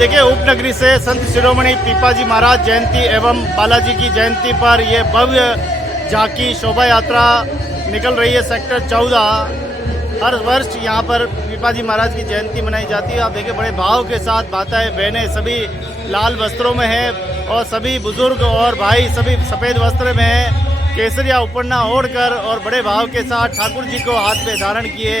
देखिए उपनगरी से संत शिरोमणि पीपाजी महाराज जयंती एवं बालाजी की जयंती पर ये भव्य झांकी शोभा यात्रा निकल रही है। सेक्टर 14 हर वर्ष यहाँ पर पीपाजी महाराज की जयंती मनाई जाती है। आप देखिए बड़े भाव के साथ माताएं बहनें सभी लाल वस्त्रों में हैं और सभी बुजुर्ग और भाई सभी सफ़ेद वस्त्र में हैं। केसरिया उपरना ओढ़कर और बड़े भाव के साथ ठाकुर जी को हाथ में धारण किए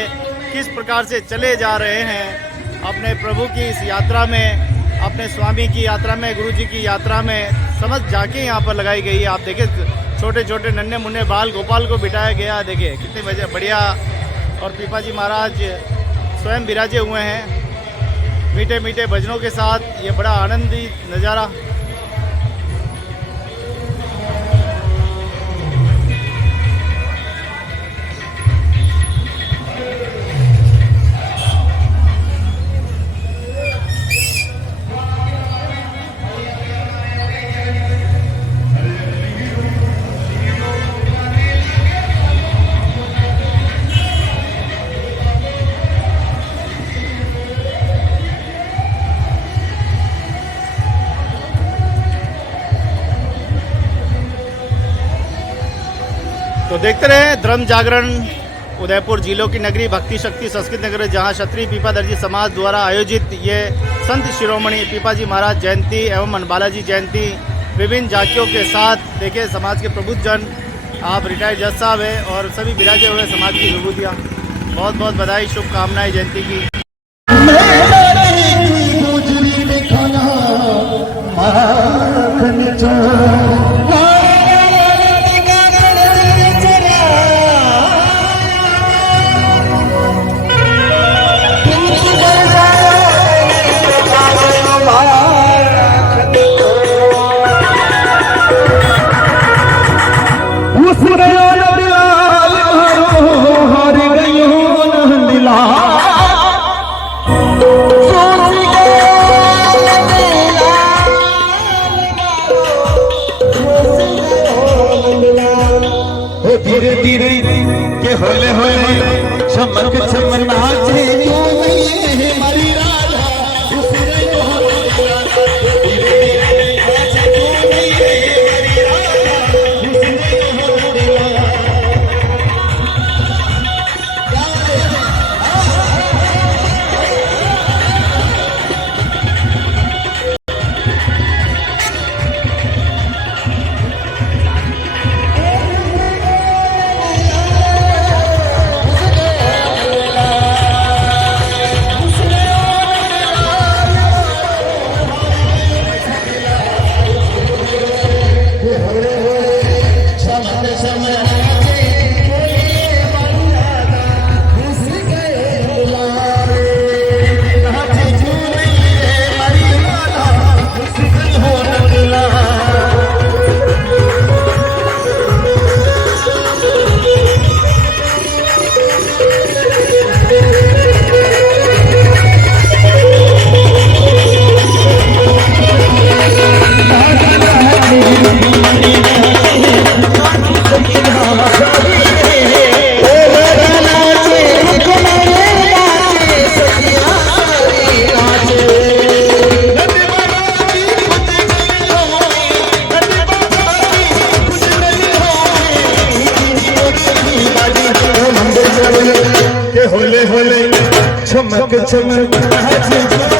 किस प्रकार से चले जा रहे हैं अपने प्रभु की इस यात्रा में, अपने स्वामी की यात्रा में, गुरु जी की यात्रा में। समझ जाके यहाँ पर लगाई गई है। आप देखिए छोटे छोटे नन्हे मुन्ने बाल गोपाल को बिठाया गया। देखिए कितने बढ़िया। और पीपाजी महाराज स्वयं विराजे हुए हैं मीठे मीठे भजनों के साथ। ये बड़ा आनंदी नज़ारा। तो देखते रहे धर्म जागरण उदयपुर जिलों की नगरी भक्ति शक्ति संस्कृत नगर, जहां क्षत्रिय पीपा दर्जी समाज द्वारा आयोजित ये संत शिरोमणि पीपाजी महाराज जयंती एवं बालाजी जयंती विभिन्न झांकियों के साथ। देखिए समाज के प्रबुद्धजन, आप रिटायर्ड जज साहब हैं और सभी विराजे हुए समाज की विभूतियाँ। बहुत बहुत बधाई, शुभकामनाएं जयंती की। चमक चमक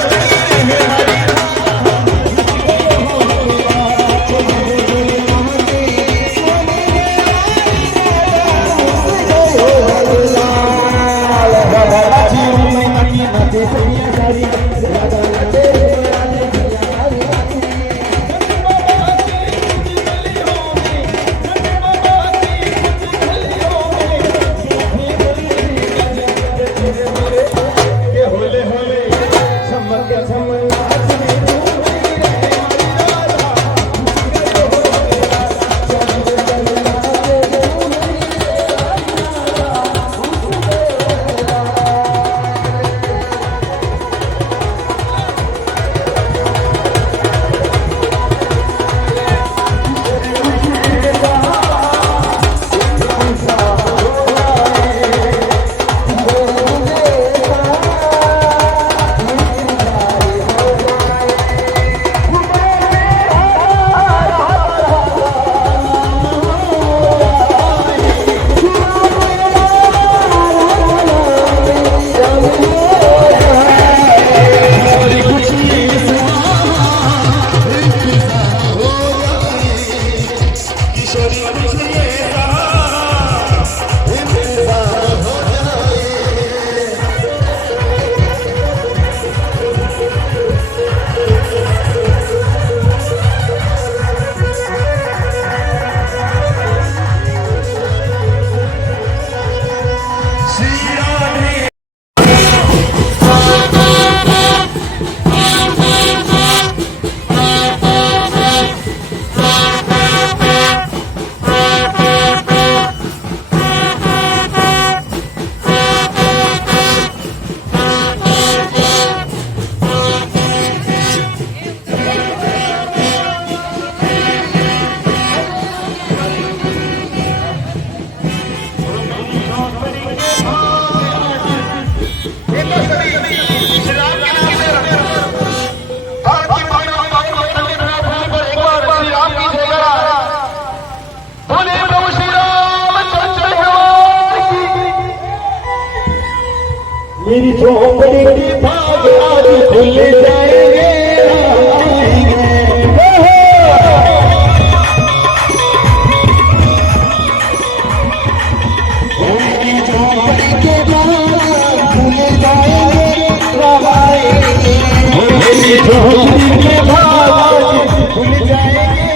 मेरी झोपड़ी की भाग आज खुल जाएंगे मेरी झोपड़ी के भाग खुल जाएंगे मेरी झोपड़ी के भाग खुल जाएंगे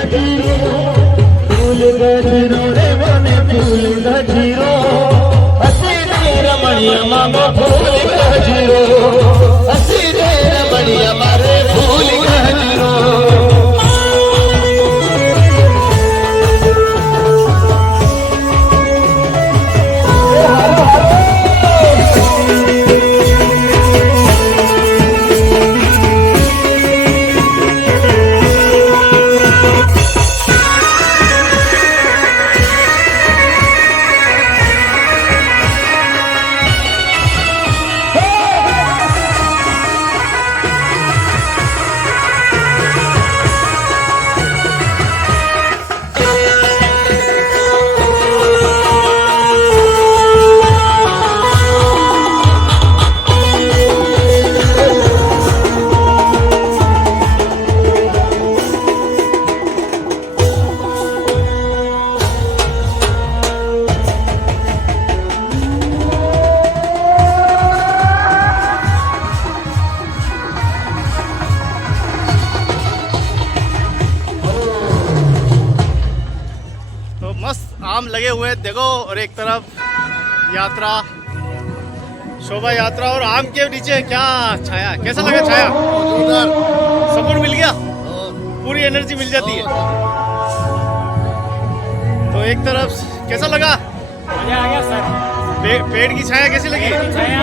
गजीरो फूल गजीरो रे बने फूल गजीरो हसी रे रमणिया मामो फूल गजीरो हसी रे रमणिया मारे फूल गजीरो आम लगे हुए हैं देखो, और एक तरफ यात्रा, शोभा यात्रा, और आम के नीचे क्या छाया, कैसा लगा छाया? सुकून मिल गया, पूरी एनर्जी मिल जाती है। तो एक तरफ कैसा लगा? मजा आ गया सर। पेड़ की छाया कैसी लगी? छाया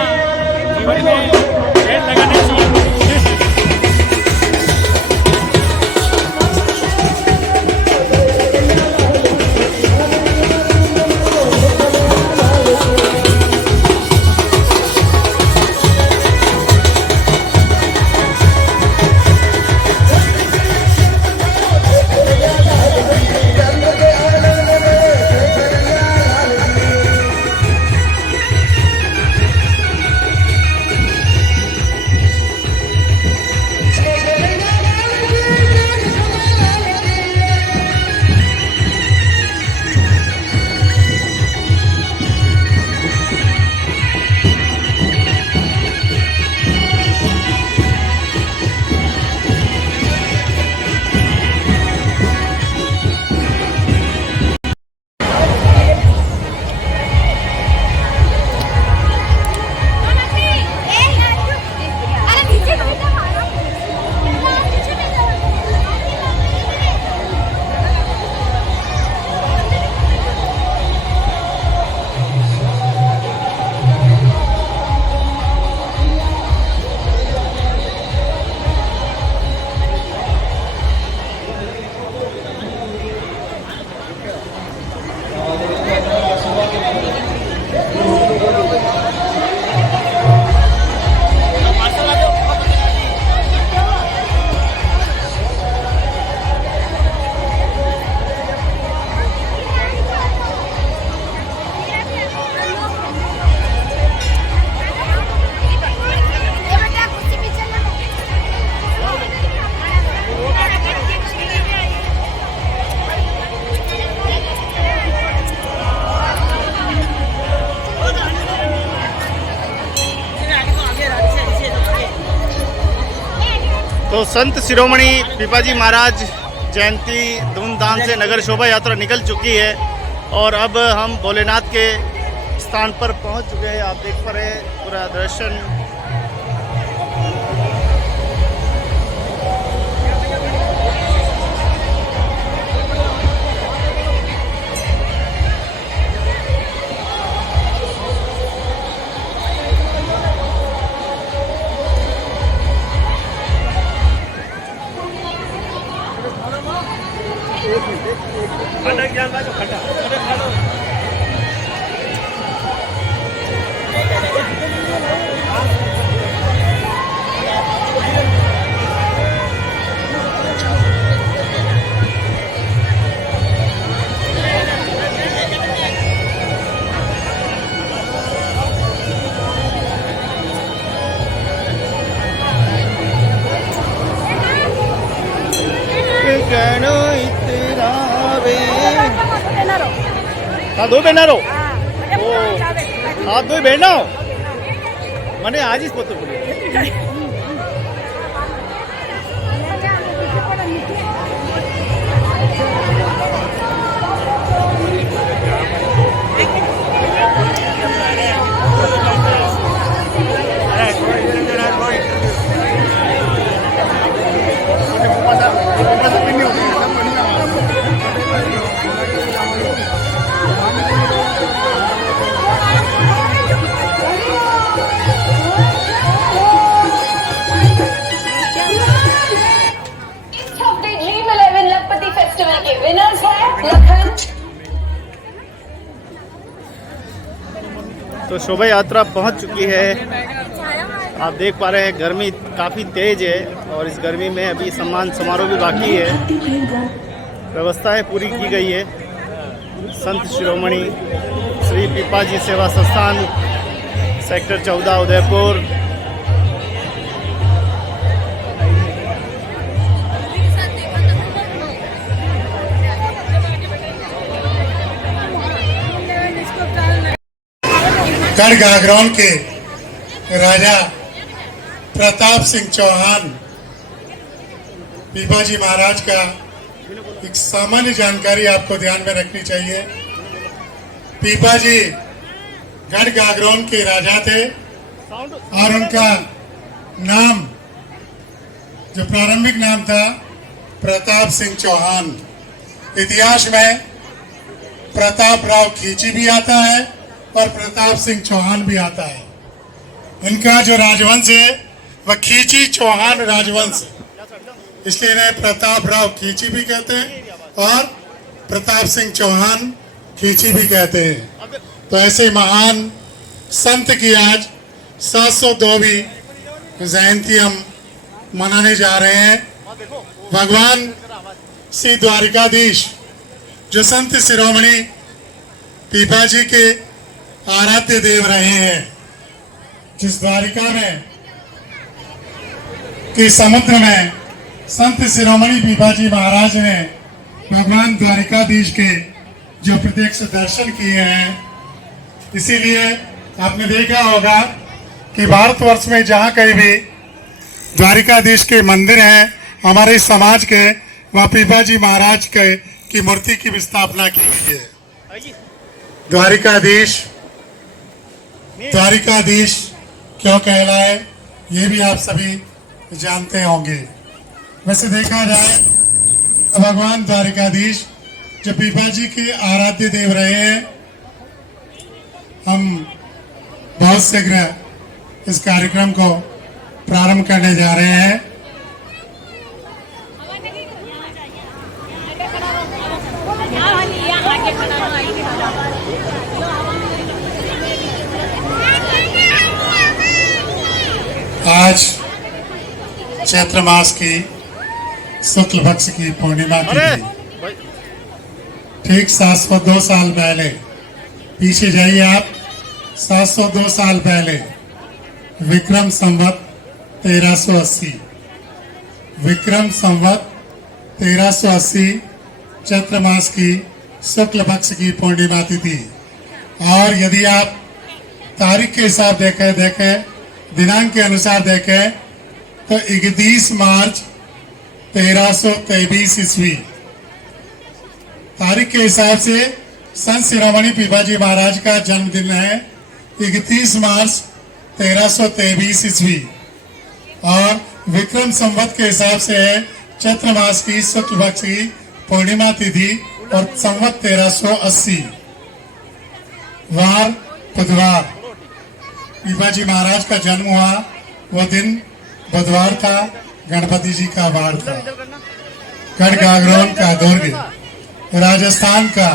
जीवन में पेड़ लगाना चाहिए। तो संत शिरोमणि पिपाजी महाराज जयंती धूमधाम से नगर शोभा यात्रा निकल चुकी है, और अब हम भोलेनाथ के स्थान पर पहुंच चुके हैं। आप देख पा रहे हैं पूरा दर्शन। दो बेनारो आप दो बेना मने आज ही पोतो तो शोभा यात्रा पहुंच चुकी है। आप देख पा रहे हैं गर्मी काफ़ी तेज़ है और इस गर्मी में अभी सम्मान समारोह भी बाकी है। व्यवस्थाएं पूरी की गई है। संत शिरोमणि श्री पीपाजी सेवा संस्थान सेक्टर 14 उदयपुर गढ़गागरौन के राजा प्रताप सिंह चौहान पीपाजी महाराज का एक सामान्य जानकारी आपको ध्यान में रखनी चाहिए। पीपाजी गढ़गागरौन के राजा थे और उनका नाम जो प्रारंभिक नाम था प्रताप सिंह चौहान। इतिहास में प्रताप राव खींची भी आता है और प्रताप सिंह चौहान भी आता है। इनका जो राजवंश है वह खींची चौहान राजवंश, इसलिए इन्हें प्रताप राव खींची भी कहते हैं और प्रताप सिंह चौहान खींची भी कहते हैं। तो ऐसे महान संत की आज 702वीं जयंती हम मनाने जा रहे हैं। भगवान श्री द्वारिकाधीश जो संत शिरोमणि पीपाजी के आराध्य देव रहे हैं, जिस द्वारिका में के समुद्र में संत शिरोमणि पीपाजी महाराज ने भगवान द्वारिकाधीश के जो प्रत्यक्ष दर्शन किए हैं, इसीलिए आपने देखा होगा कि भारतवर्ष में जहाँ कहीं भी द्वारिकाधीश के मंदिर हैं हमारे समाज के, वहाँ पीपाजी महाराज के की मूर्ति की भी स्थापना की गई है। द्वारिकाधीश क्यों कहलाए ये भी आप सभी जानते होंगे। वैसे देखा जाए तो भगवान द्वारिकाधीश जो पीपाजी के आराध्य देव रहे हैं, हम बहुत शीघ्र इस कार्यक्रम को प्रारंभ करने जा रहे हैं। आज चैत्र मास की शुक्ल पक्ष की पूर्णिमा की ठीक 702 साल पहले, पीछे जाइए आप, 702 साल पहले विक्रम संवत 1380, विक्रम संवत 1380 चैत्र मास की शुक्ल पक्ष की पूर्णिमा तिथि। और यदि आप तारीख के हिसाब देखें दिनांक के अनुसार देखें तो 31 मार्च 1323 ईस्वी तारीख के हिसाब से संत शिरोमणि पीपाजी महाराज का जन्मदिन है 31 मार्च 1323 ईस्वी और विक्रम संवत के हिसाब से है चैत्र मास की शुक्ल पक्ष की पूर्णिमा तिथि और संवत 1380 वार बुधवार पीपाजी महाराज का जन्म हुआ। वो दिन बुधवार था, गणपति जी का वार था। गढ़गागरौन का दुर्ग राजस्थान का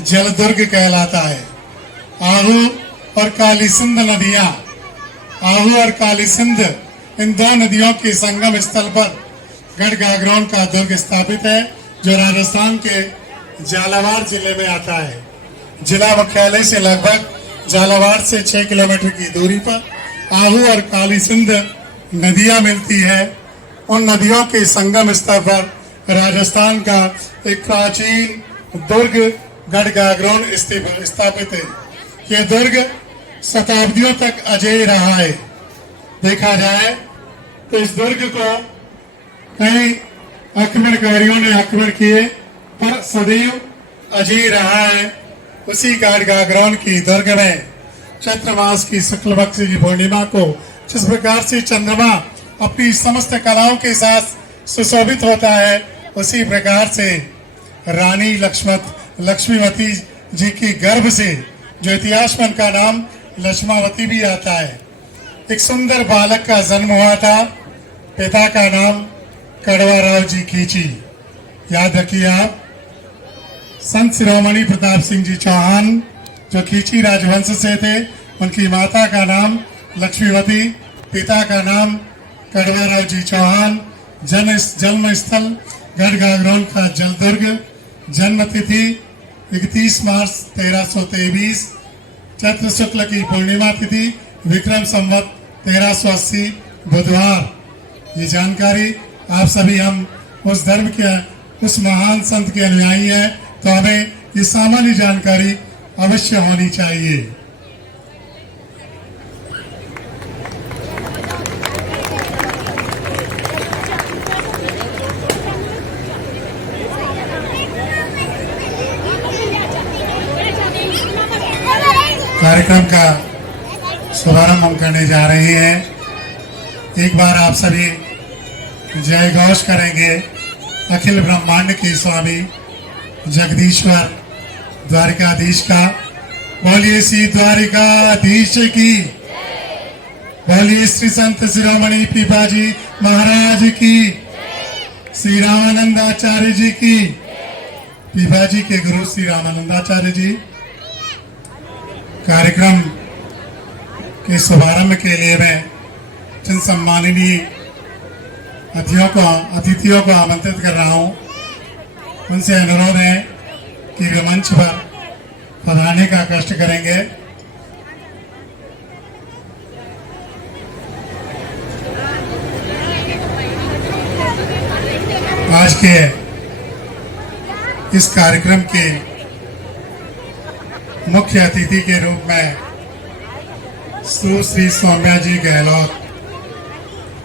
जलदुर्ग कहलाता है। आहू और काली सिंध नदियां, आहू और काली सिंध इन दो नदियों के संगम स्थल पर गढ़गागरौन का दुर्ग स्थापित है, जो राजस्थान के झालावाड़ जिले में आता है। जिला मुख्यालय से लगभग झालावाड़ से 6 किलोमीटर की दूरी पर आहू और काली सिंध नदियां मिलती है। उन नदियों के संगम स्थल पर राजस्थान का एक प्राचीन दुर्ग गढ़गागरौन स्थापित है। ये दुर्ग शताब्दियों तक अजेय रहा है। देखा जाए तो इस दुर्ग को कई आक्रमणकारियों ने आक्रमण किए, पर सदैव अजेय रहा है। उसी गढ़गागरौन की दुर्ग में चैत्र मास की शुक्ल पक्ष की पूर्णिमा को जिस प्रकार से चंद्रमा अपनी समस्त कलाओं के साथ सुशोभित होता है, उसी प्रकार से रानी लक्ष्मीवती जी की गर्भ से जो इतिहास में उनका नाम लक्ष्मावती भी आता है, एक सुंदर बालक का जन्म हुआ था। पिता का नाम कड़वा राव जी खींची। याद रखिए आप, संत शिरोमणि प्रताप सिंह जी चौहान जो खींची राजवंश से थे, उनकी माता का नाम लक्ष्मीवती, पिता का नाम कड़वाराव जी चौहान, जन्म स्थल गढ़गागरौन का जलदुर्ग, जन्म तिथि 31 मार्च 1323, चैत्र शुक्ल की पूर्णिमा तिथि विक्रम संवत 1380 बुधवार। ये जानकारी आप सभी, हम उस धर्म के उस महान संत के अनुयायी हैं, तो हमें ये सामान्य जानकारी अवश्य होनी चाहिए। कार्यक्रम का शुभारंभ हम करने जा रहे हैं। एक बार आप सभी जय घोष करेंगे अखिल ब्रह्मांड के स्वामी जगदीश्वर द्वारिकाधीश का। बोलिए श्री द्वारिकाधीश की, बोलिए श्री संत शिरोमणि पीपाजी महाराज की, श्री रामानंदाचार्य जी की, पीपाजी के गुरु श्री रामानंदाचार्य जी। कार्यक्रम के शुभारंभ के लिए मैं जिन सम्माननीय अतिथियों को आमंत्रित कर रहा हूं, उनसे अनुरोध है कि वे मंच पर पधारने का कष्ट करेंगे। आज के इस कार्यक्रम के मुख्य अतिथि के रूप में सुश्री सौम्या जी गहलोत,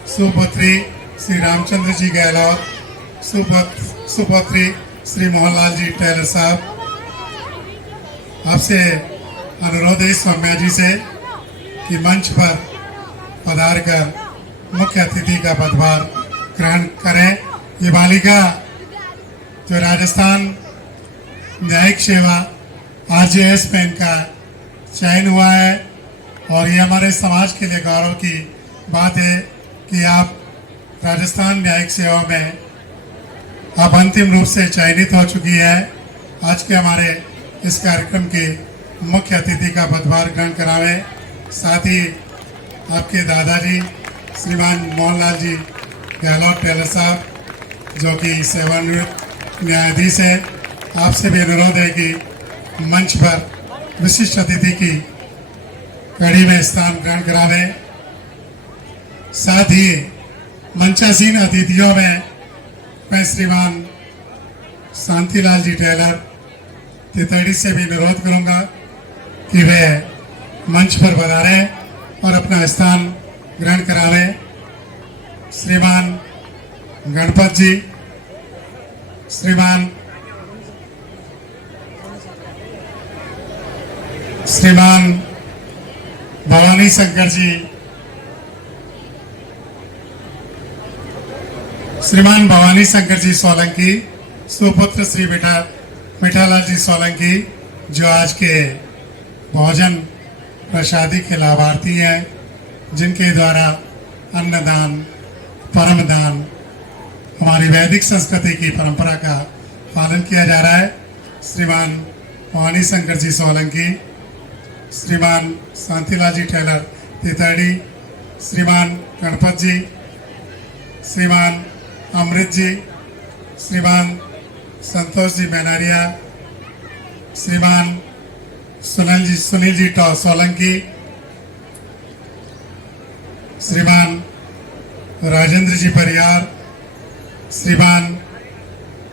सुपुत्री श्री रामचंद्र जी गहलोत, सुपुत्री श्री मोहनलाल जी टेलर साहब, आपसे अनुरोध है सौम्या जी से कि मंच पर पधार कर मुख्य अतिथि का पदभार ग्रहण करें। ये बालिका जो राजस्थान न्यायिक सेवा RJS में इनका चयन हुआ है, और ये हमारे समाज के लिए गौरव की बात है कि आप राजस्थान न्यायिक सेवा में अब अंतिम रूप से चयनित हो चुकी है। आज के हमारे इस कार्यक्रम के मुख्य अतिथि का पदभार ग्रहण करावे। साथ ही आपके दादाजी श्रीमान मोहनलाल जी गहलोत टेलर साहब, जो कि सेवानिवृत्त न्यायाधीश है, आपसे भी अनुरोध है कि मंच पर विशिष्ट अतिथि की कड़ी में स्थान ग्रहण करावे। साथ ही मंचासीन अतिथियों में मैं श्रीमान शांतिलाल जी टेलर तितड़ी से भी अनुरोध करूंगा कि वे मंच पर पधारें और अपना स्थान ग्रहण करावें। श्रीमान गणपत जी, श्रीमान भवानी शंकर जी, श्रीमान भवानी शंकर जी सोलंकी, सुपुत्र श्री मिठालाल जी सोलंकी, जो आज के भोजन प्रसादी के लाभार्थी हैं, जिनके द्वारा अन्नदान परमदान हमारी वैदिक संस्कृति की परंपरा का पालन किया जा रहा है। श्रीमान भवानी शंकर जी सोलंकी, श्रीमान शांतिलाल जी टेलर तितड़ी, श्रीमान गणपत जी, श्रीमान अमृत जी, श्रीमान संतोष जी मैनारिया, श्रीमान सुनील जी सोलंकी, श्रीमान राजेंद्र जी परियार, श्रीमान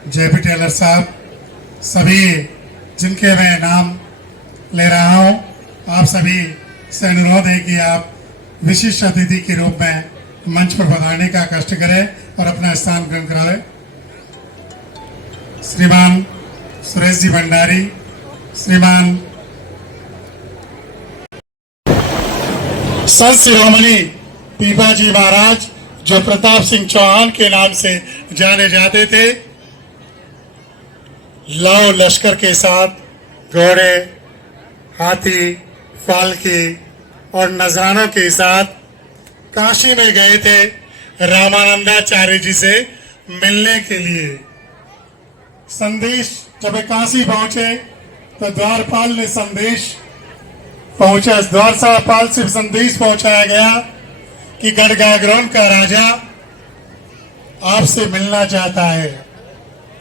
जेपी टेलर साहब, सभी जिनके मैं नाम ले रहा हूं, आप सभी से अनुरोध है कि आप विशिष्ट अतिथि के रूप में मंच पर पधारने का कष्ट करें और अपना स्थान ग्रहण कराएं। श्रीमान सुरेश जी भंडारी, श्रीमान संत शिरोमणि पीपाजी महाराज, जो प्रताप सिंह चौहान के नाम से जाने जाते थे, लाव लश्कर के साथ घोड़े, हाथी, पालकी और नजरानों के साथ काशी में गए थे रामानंदाचार्य जी से मिलने के लिए। संदेश जब वे काशी पहुंचे तो द्वारपाल ने संदेश पहुंचा, द्वारपाल से संदेश पहुंचाया गया कि गढ़गागरोन का राजा आपसे मिलना चाहता है।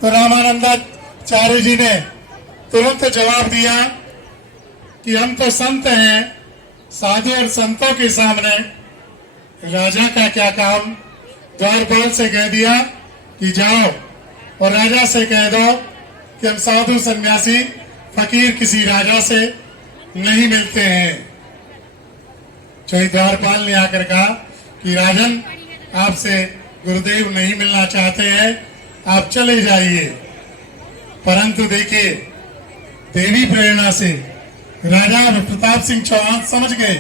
तो रामानंदाचार्य जी ने तुरंत जवाब दिया कि हम तो संत हैं, साधु और संतों के सामने राजा का क्या काम। द्वारपाल से कह दिया कि जाओ और राजा से कह दो कि हम साधु सन्यासी फकीर किसी राजा से नहीं मिलते हैं। चौधरी द्वारपाल ने आकर कहा कि राजन, आपसे गुरुदेव नहीं मिलना चाहते हैं, आप चले जाइए। परंतु देखिए, देवी प्रेरणा से राजा प्रताप सिंह चौहान समझ गए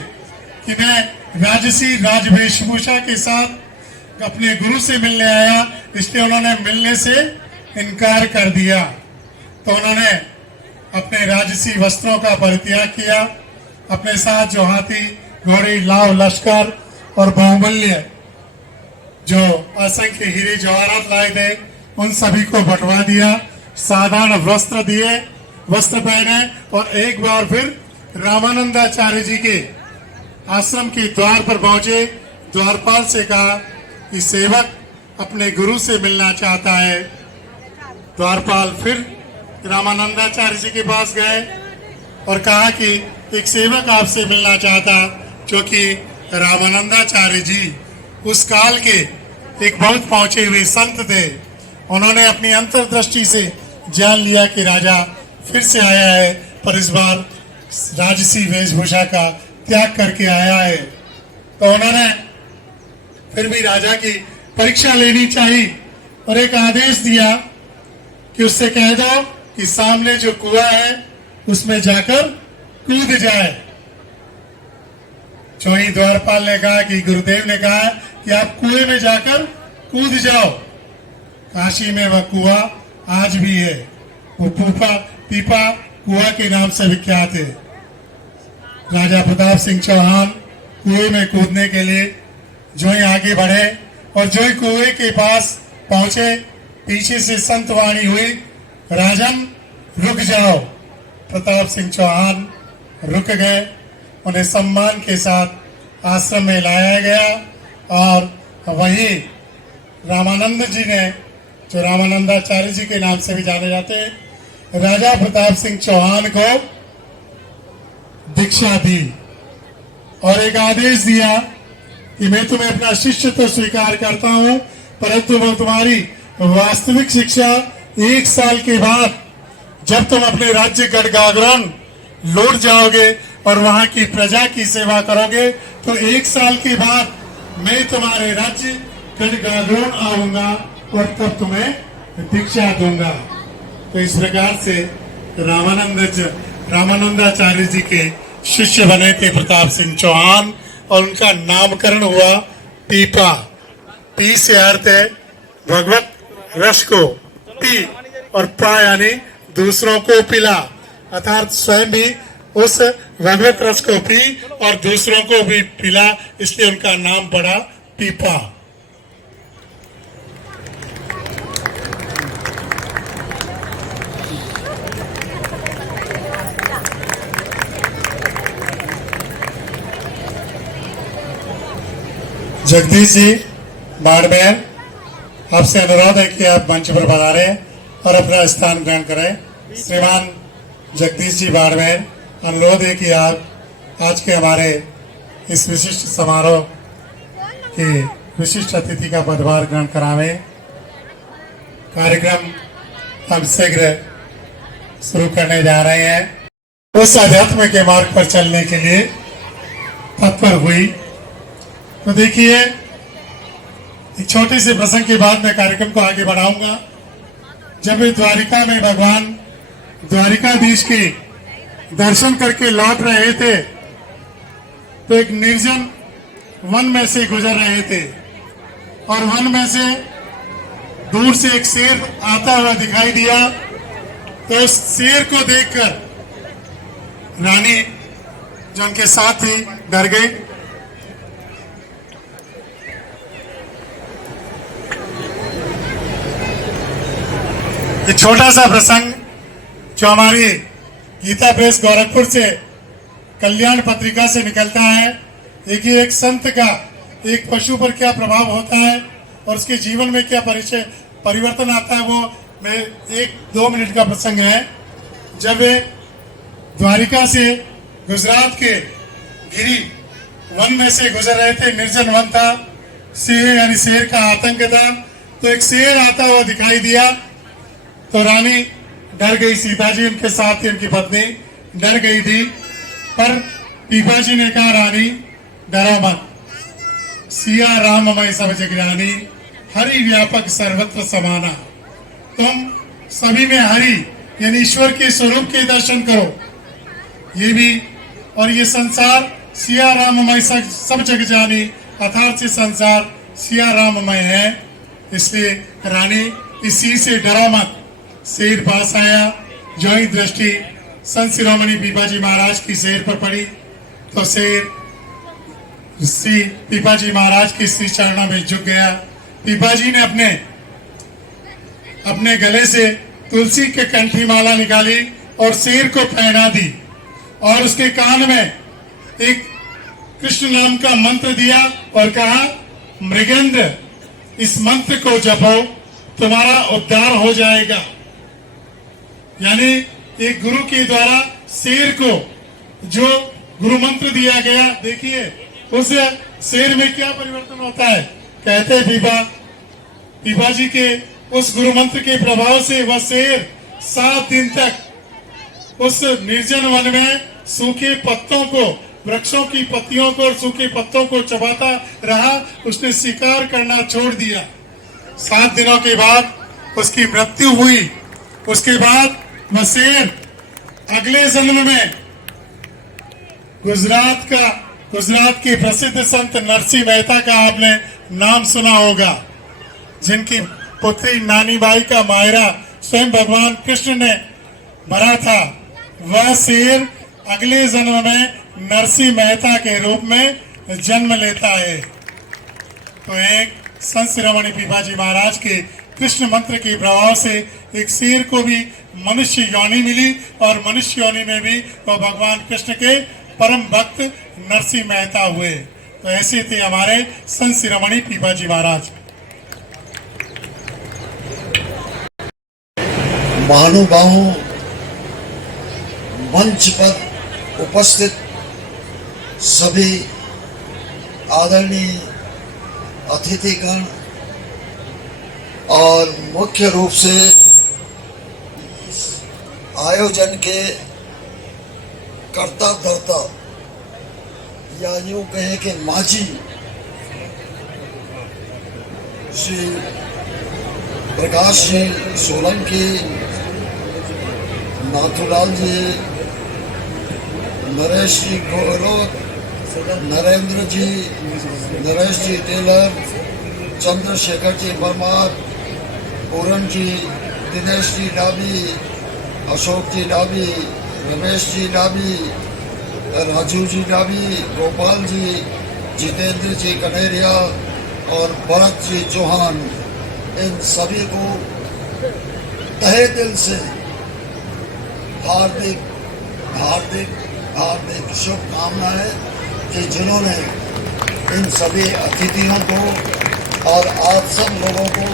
कि मैं राजसी राजवेशभूषा के साथ अपने गुरु से मिलने आया, इसलिए उन्होंने मिलने से इनकार कर दिया। तो उन्होंने अपने राजसी वस्त्रों का परित्याग किया। अपने साथ जो हाथी घोड़े लाव लश्कर और बहुमूल्य जो असंख्य हीरे जवाहरात लाए थे उन सभी को बंटवा दिया। साधारण वस्त्र दिए, वस्त्र पहने और एक बार फिर रामानंदाचार्य जी के आश्रम के द्वार पर पहुंचे। द्वारपाल से कहा कि सेवक अपने गुरु से मिलना चाहता है। द्वारपाल फिर रामानंदाचार्य जी के पास गए और कहा कि एक सेवक आपसे मिलना चाहता, क्योंकि रामानंदाचार्य जी उस काल के एक बहुत पहुंचे हुए संत थे। उन्होंने अपनी अंतर्दृष्टि से जान लिया कि राजा फिर से आया है, पर इस बार राजसी वेशभूषा का त्याग करके आया है। तो उन्होंने फिर भी राजा की परीक्षा लेनी चाहिए और एक आदेश दिया कि उससे कह दो कि सामने जो कुआं है उसमें जाकर कूद जाए। चौधरी द्वारपाल ने कहा कि गुरुदेव ने कहा कि आप कुएं में जाकर कूद जाओ। काशी में वह कुआं आज भी है, वो पीपा कुआं के नाम से विख्यात है। राजा प्रताप सिंह चौहान कुएं में कूदने के लिए जो ही आगे बढ़े और जो ही कुएं के पास पहुंचे, पीछे से संतवाणी हुई, राजन रुक जाओ। प्रताप सिंह चौहान रुक गए। उन्हें सम्मान के साथ आश्रम में लाया गया और वहीं रामानंद जी ने, जो रामानंदाचार्य जी के नाम से भी जाने जाते हैं, राजा प्रताप सिंह चौहान को दीक्षा दी और एक आदेश दिया कि मैं तुम्हें अपना शिष्य तो स्वीकार करता हूं, परंतु मैं तुम्हारी वास्तविक शिक्षा 1 साल के बाद जब तुम अपने राज्य गढ़गागरण लौट जाओगे और वहां की प्रजा की सेवा करोगे, तो 1 साल के बाद मैं तुम्हारे राज्य गढ़गागरण आऊंगा और तब तुम्हें दीक्षा दूंगा। तो इस प्रकार से रामानंदाचार्य जी के शिष्य बने थे प्रताप सिंह चौहान और उनका नामकरण हुआ पीपा। पी से अर्थ है भगवत रस को, पी और पा यानी दूसरों को पिला, अर्थात स्वयं भी उस भगवत रस को पी और दूसरों को भी पिला, इसलिए उनका नाम पड़ा पीपा। जगदीश जी बाड़मेर, आपसे अनुरोध है कि आप मंच पर पधारें और अपना स्थान ग्रहण करें। श्रीमान जगदीश जी बाड़मेर, अनुरोध है कि आप आज के हमारे इस विशिष्ट समारोह के विशिष्ट अतिथि का पदभार ग्रहण करावें। कार्यक्रम हम शीघ्र शुरू करने जा रहे हैं। उस अध्यात्म के मार्ग पर चलने के लिए तत्पर हुई। तो देखिए, एक छोटे से प्रसंग के बाद मैं कार्यक्रम को आगे बढ़ाऊंगा। जब वे द्वारिका में भगवान द्वारिकाधीश के दर्शन करके लौट रहे थे, तो एक निर्जन वन में से गुजर रहे थे और वन में से दूर से एक शेर आता हुआ दिखाई दिया। तो उस शेर को देखकर रानी जो उनके साथ थी डर गई। एक छोटा सा प्रसंग जो हमारी गीता प्रेस गोरखपुर से कल्याण पत्रिका से निकलता है। देखिए एक संत का एक पशु पर क्या प्रभाव होता है और उसके जीवन में क्या परिवर्तन आता है, वो मैं 1-2 मिनट का प्रसंग है। जब वे द्वारिका से गुजरात के गिरी वन में से गुजर रहे थे, निर्जन वन था, सिंह यानी शेर का आतंक था, तो एक शेर आता हुआ दिखाई दिया तो रानी डर गई, सीता जी उनके साथ थी, उनकी पत्नी डर गई थी। पर पीपा जी ने कहा रानी डरो मत, सिया राममय सब जग रानी, हरि व्यापक सर्वत्र समाना। तुम सभी में हरि यानी ईश्वर के स्वरूप के दर्शन करो। ये भी और ये संसार सिया राममय सब जग जानी, अर्थात से संसार सिया राममय है, इसलिए रानी इसी से डरो मत। शेर पास आया, जो ही दृष्टि संत शिरोमणि पीपाजी महाराज की शेर पर पड़ी तो शेर पीपाजी महाराज के श्री चरणों में झुक गया। पीपाजी ने अपने गले से तुलसी के कंठी माला निकाली और शेर को पहना दी और उसके कान में एक कृष्ण नाम का मंत्र दिया और कहा मृगेंद्र इस मंत्र को जपो, तुम्हारा उद्धार हो जाएगा। यानी एक गुरु के द्वारा शेर को जो गुरु मंत्र दिया गया, देखिए उस शेर में क्या परिवर्तन होता है। कहते पीपा जी के उस गुरु मंत्र के प्रभाव से वह शेर 7 दिन तक उस निर्जन वन में सूखे पत्तों को, वृक्षों की पत्तियों को और सूखे पत्तों को चबाता रहा। उसने शिकार करना छोड़ दिया। 7 दिनों के बाद उसकी मृत्यु हुई। उसके बाद वह शेर अगले जन्म में गुजरात के प्रसिद्ध संत नरसिंह मेहता का आपने नाम सुना होगा, जिनकी पुत्री नानी बाई का मायरा स्वयं भगवान कृष्ण ने भरा था। वह शेर अगले जन्म में नरसिंह मेहता के रूप में जन्म लेता है। तो एक संत शिरोमणि पीपाजी महाराज के कृष्ण मंत्र के प्रभाव से एक शेर को भी मनुष्य योनि मिली और मनुष्य योनि में भी वो भगवान कृष्ण के परम भक्त नरसिंह मेहता हुए। तो ऐसे थे हमारे संत शिरोमणि पीपाजी महाराज। महानुभावों, मंच पर उपस्थित सभी आदरणीय अतिथिगण और मुख्य रूप से आयोजन के कर्ता धर्ता या यूं कहें कि माझी श्री प्रकाश जी सोलंकी, नाथूलाल जी, नरेश जी गौरव, नरेंद्र जी, नरेश जी टेलर, चंद्रशेखर जी परमार, पूरन जी, दिनेश जी डाबी, अशोक जी डाबी, रमेश जी डाबी, राजू जी डाबी, गोपाल जी, जितेंद्र जी कनेरिया और भरत जी चौहान, इन सभी को तहे दिल से हार्दिक हार्दिक हार्दिक शुभकामनाएं कि जिन्होंने इन सभी अतिथियों को और आप सब लोगों को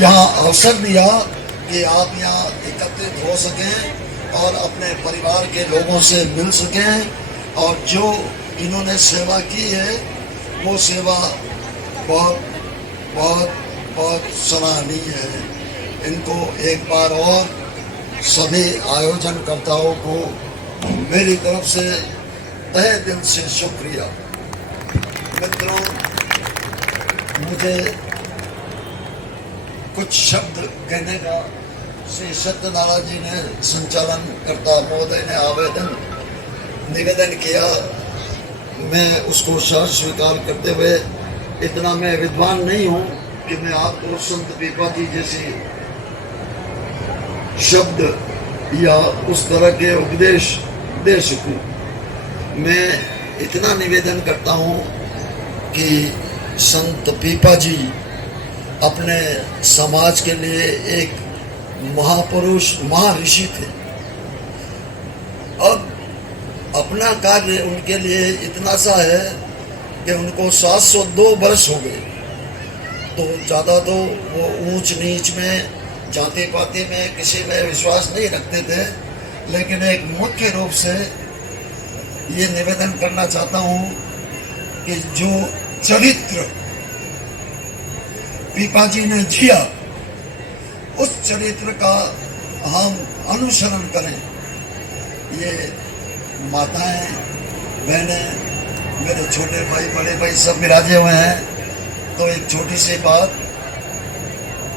यहाँ अवसर दिया कि आप यहाँ एकत्रित हो सकें और अपने परिवार के लोगों से मिल सकें। और जो इन्होंने सेवा की है वो सेवा बहुत बहुत बहुत सराहनीय है। इनको एक बार और सभी आयोजनकर्ताओं को मेरी तरफ से तहे दिल से शुक्रिया। मित्रों, मुझे कुछ शब्द कहने का श्री सत्यनारायण जी ने, संचालन करता महोदय ने निवेदन किया। मैं उसको सह स्वीकार करते हुए, इतना मैं विद्वान नहीं हूँ कि मैं आपको संत पीपा जी जैसी शब्द या उस तरह के उपदेश दे सकूं। मैं इतना निवेदन करता हूँ कि संत पीपा जी अपने समाज के लिए एक महापुरुष, महर्षि थे। अब अपना कार्य उनके लिए इतना सा है कि उनको 702 वर्ष हो गए। तो ज़्यादा तो वो ऊंच नीच में, जाति पाति में किसी में विश्वास नहीं रखते थे, लेकिन एक मुख्य रूप से ये निवेदन करना चाहता हूँ कि जो चरित्र पीपा जी ने जिया, उस चरित्र का हम अनुसरण करें। ये माताएं, बहनें, मेरे छोटे भाई, बड़े भाई सब विराजे हुए हैं। तो एक छोटी सी बात,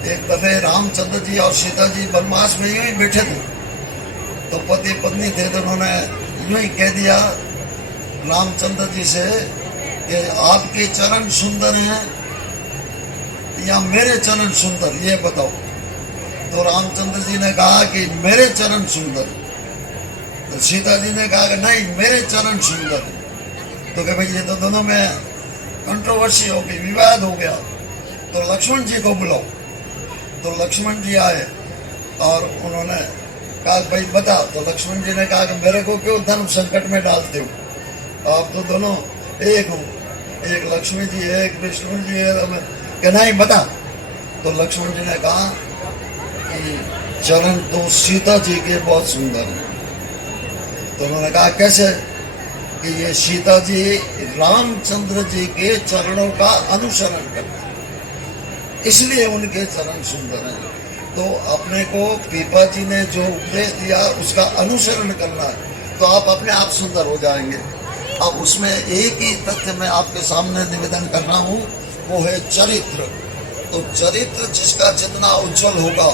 एक दफे रामचंद्र जी और सीता जी वनवास में यूं ही बैठे थे, तो पति पत्नी थे, तो उन्होंने यूं ही कह दिया रामचंद्र जी से कि आपके चरण सुंदर हैं या मेरे चरण सुंदर, ये बताओ। तो रामचंद्र जी ने कहा कि मेरे चरण सुंदर। तो सीता जी ने कहा कि नहीं, मेरे चरण सुंदर। तो कह भाई ये तो दोनों में कंट्रोवर्सी हो गई, विवाद हो गया, तो लक्ष्मण जी को बुलाओ। तो लक्ष्मण जी आए और उन्होंने कहा भाई बता। तो लक्ष्मण जी ने कहा कि मेरे को क्यों धर्म संकट में डालते हो, आप तो दोनों एक हो, एक लक्ष्मी जी है, एक विष्णु जी है, कि नहीं बता। तो लक्ष्मण जी ने कहा कि चरण तो सीता जी के बहुत सुंदर हैं। तो उन्होंने कहा कैसे, कि ये सीता जी रामचंद्र जी के चरणों का अनुसरण करते हैं, इसलिए उनके चरण सुंदर हैं। तो अपने को पीपा जी ने जो उपदेश दिया उसका अनुसरण करना है, तो आप अपने आप सुंदर हो जाएंगे। अब उसमें एक ही तथ्य मैं आपके सामने निवेदन कर रहा हूँ, वो है चरित्र। तो चरित्र जिसका जितना उज्जवल होगा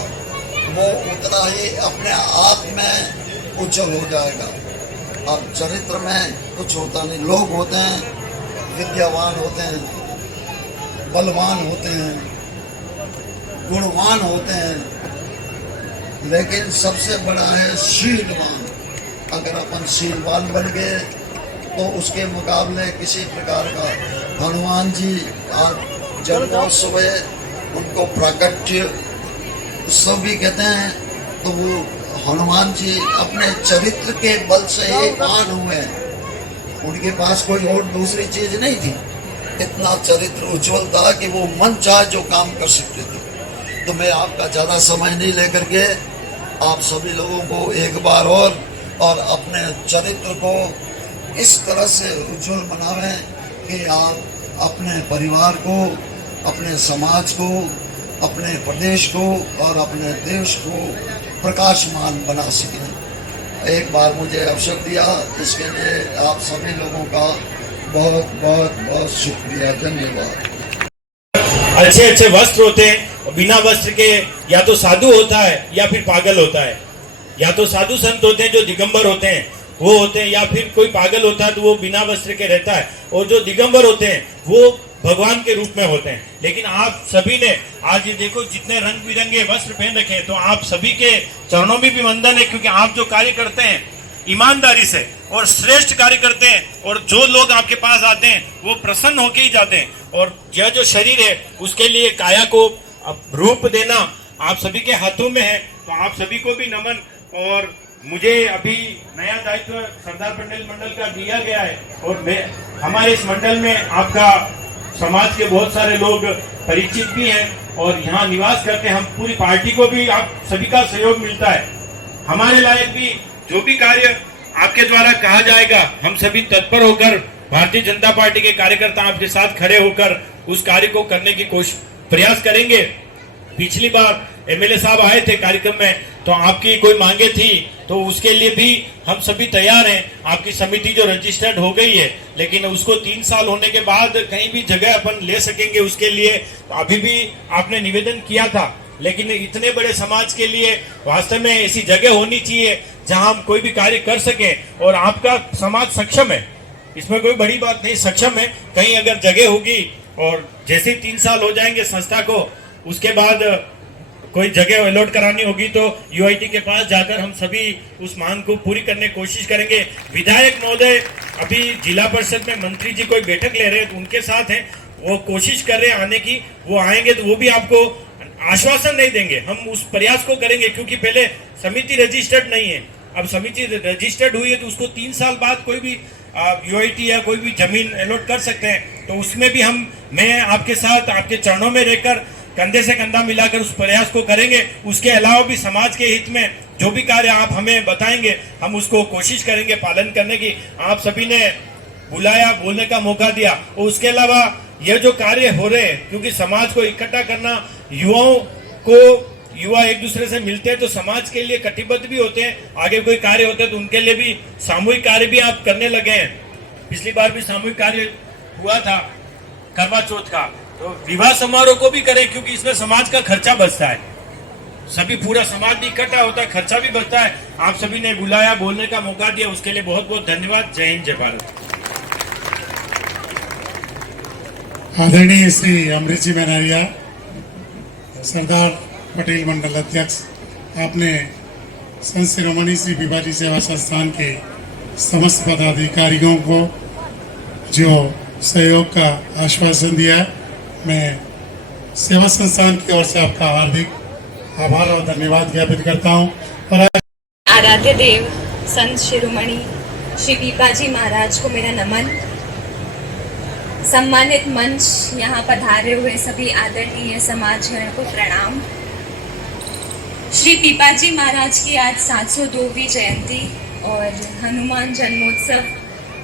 वो उतना ही अपने आप में उज्जवल हो जाएगा। अब चरित्र में कुछ होता नहीं, लोग होते हैं विद्यावान होते हैं, बलवान होते हैं, गुणवान होते हैं, लेकिन सबसे बड़ा है शीलवान। अगर अपन शीलवान बन गए तो उसके मुकाबले किसी प्रकार का, हनुमान जी आज जन्मोत्सव उनको प्राकट्य उत्सव भी कहते हैं, तो वो हनुमान जी अपने चरित्र के बल से एक महान हुए हैं। उनके पास कोई और दूसरी चीज नहीं थी, इतना चरित्र उज्जवल था कि वो मन चाहे जो काम कर सकते थे। तो मैं आपका ज़्यादा समय नहीं लेकर के आप सभी लोगों को एक बार और अपने चरित्र को इस तरह से उज्जवल बनावें कि आप अपने परिवार को, अपने समाज को, अपने प्रदेश को और अपने देश को प्रकाशमान बना सकें। एक बार मुझे अवसर दिया, इसके लिए आप सभी लोगों का बहुत बहुत बहुत शुक्रिया, धन्यवाद। अच्छे अच्छे वस्त्र होते हैं, बिना वस्त्र के या तो साधु होता है या फिर पागल होता है। या तो साधु संत होते हैं जो दिगंबर होते हैं वो होते हैं, या फिर कोई पागल होता है तो वो बिना वस्त्र के रहता है, और जो दिगंबर होते हैं वो भगवान के रूप में होते हैं। लेकिन आप सभी ने आज ये देखो जितने रंग बिरंगे वस्त्र पहन रखे हैं, तो आप सभी के चरणों में भी वंदन है, क्योंकि आप जो कार्य करते हैं ईमानदारी से और श्रेष्ठ कार्य करते हैं, और जो लोग आपके पास आते हैं वो प्रसन्न होके ही जाते हैं। और यह जो शरीर है उसके लिए काया को रूप देना आप सभी के हाथों में है, तो आप सभी को भी नमन। और मुझे अभी नया दायित्व सरदार पटेल मंडल का दिया गया है, और हमारे इस मंडल में आपका समाज के बहुत सारे लोग परिचित भी हैं और यहाँ निवास करते हैं। हम पूरी पार्टी को भी आप सभी का सहयोग मिलता है। हमारे लायक भी जो भी कार्य आपके द्वारा कहा जाएगा, हम सभी तत्पर होकर भारतीय जनता पार्टी के कार्यकर्ता आपके साथ खड़े होकर उस कार्य को करने की प्रयास करेंगे। पिछली बार एमएलए साहब आए थे कार्यक्रम में, तो आपकी कोई मांगे थी, तो उसके लिए भी हम सभी तैयार हैं। आपकी समिति जो रजिस्टर्ड हो गई है, लेकिन उसको 3 साल होने के बाद कहीं भी जगह अपन ले सकेंगे, उसके लिए अभी भी आपने निवेदन किया था। लेकिन इतने बड़े समाज के लिए वास्तव में ऐसी जगह होनी चाहिए जहां हम कोई भी कार्य कर सकें, और आपका समाज सक्षम है, इसमें कोई बड़ी बात नहीं, सक्षम है। कहीं अगर जगह होगी और जैसे 3 साल हो जाएंगे संस्था को, उसके बाद कोई जगह अलॉट करानी होगी तो यूआईटी के पास जाकर हम सभी उस मांग को पूरी करने की कोशिश करेंगे। विधायक महोदय अभी जिला परिषद में मंत्री जी कोई बैठक ले रहे हैं, तो उनके साथ हैं, वो कोशिश कर रहे हैं आने की। वो आएंगे तो वो भी आपको आश्वासन नहीं देंगे, हम उस प्रयास को करेंगे, क्योंकि पहले समिति रजिस्टर्ड नहीं है, अब समिति रजिस्टर्ड हुई है तो उसको 3 साल बाद कोई भी यूआईटी या कोई भी जमीन अलॉट कर सकते हैं। तो उसमें भी मैं आपके साथ आपके चरणों में रहकर कंधे से कंधा मिलाकर उस प्रयास को करेंगे। उसके अलावा भी समाज के हित में जो भी कार्य आप हमें बताएंगे हम उसको कोशिश करेंगे पालन करने की। आप सभी ने बुलाया, बोलने का मौका दिया, और उसके अलावा यह जो कार्य हो रहे हैं, क्योंकि समाज को इकट्ठा करना, युवा एक दूसरे से मिलते हैं तो समाज के लिए कटिबद्ध भी होते हैं। आगे कोई कार्य होता है तो उनके लिए भी सामूहिक कार्य भी आप करने लगे हैं। पिछली बार भी सामूहिक कार्य हुआ था करवा चौथ का, तो विवाह समारोह को भी करें क्योंकि इसमें समाज का खर्चा बचता है। सभी पूरा समाज भी इकट्ठा होता है, खर्चा भी बचता है। आप सभी ने बुलाया, बोलने का मौका दिया, उसके लिए बहुत बहुत धन्यवाद। जय हिंद, जय भारत। आदरणीय श्री अमृत जी मैनारिया, सरदार पटेल मंडल अध्यक्ष, आपने संत शिरोमणि श्री पीपाजी सेवा संस्थान के समस्त पदाधिकारियों को जो सहयोग का आश्वासन दिया, मैं सेवा संस्थान की ओर से आपका हार्दिक आभार और धन्यवाद ज्ञापित करता हूँ। और आराध्य देव संत शिरोमणि श्री पीपाजी महाराज को मेरा नमन। सम्मानित मंच, यहाँ पधारे हुए सभी आदरणीय समाजजनों को प्रणाम। श्री पीपाजी महाराज की आज 702वीं जयंती और हनुमान जन्मोत्सव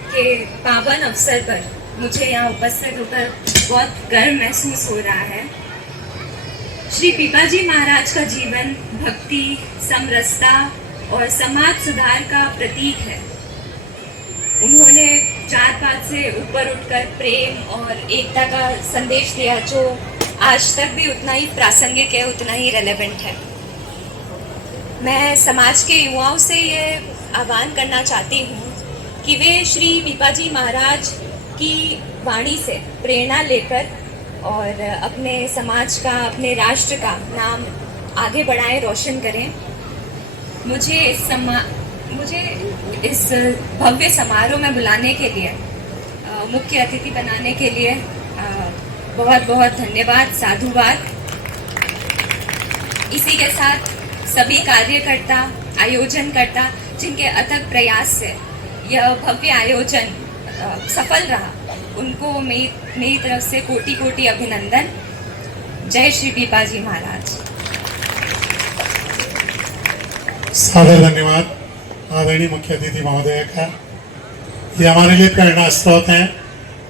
के पावन अवसर पर मुझे यहाँ उपस्थित होकर बहुत गर्व महसूस हो रहा है। श्री पीपाजी महाराज का जीवन भक्ति, समरसता और समाज सुधार का प्रतीक है। उन्होंने जात पात से ऊपर उठकर प्रेम और एकता का संदेश दिया जो आज तक भी उतना ही प्रासंगिक है, उतना ही रेलेवेंट है। मैं समाज के युवाओं से ये आह्वान करना चाहती हूँ कि वे श्री पीपाजी महाराज की वाणी से प्रेरणा लेकर और अपने समाज का, अपने राष्ट्र का नाम आगे बढ़ाएं, रोशन करें। मुझे इस भव्य समारोह में बुलाने के लिए, मुख्य अतिथि बनाने के लिए बहुत बहुत धन्यवाद, साधुवाद। इसी के साथ सभी कार्यकर्ता, आयोजनकर्ता जिनके अथक प्रयास से यह भव्य आयोजन सफल रहा, उनको मेरी तरफ से कोटि कोटि अभिनंदन। जय श्री पीपाजी महाराज। सादर धन्यवाद आदरणीय मुख्य अतिथि महोदय का। ये हमारे लिए प्रेरणा स्रोत हैं।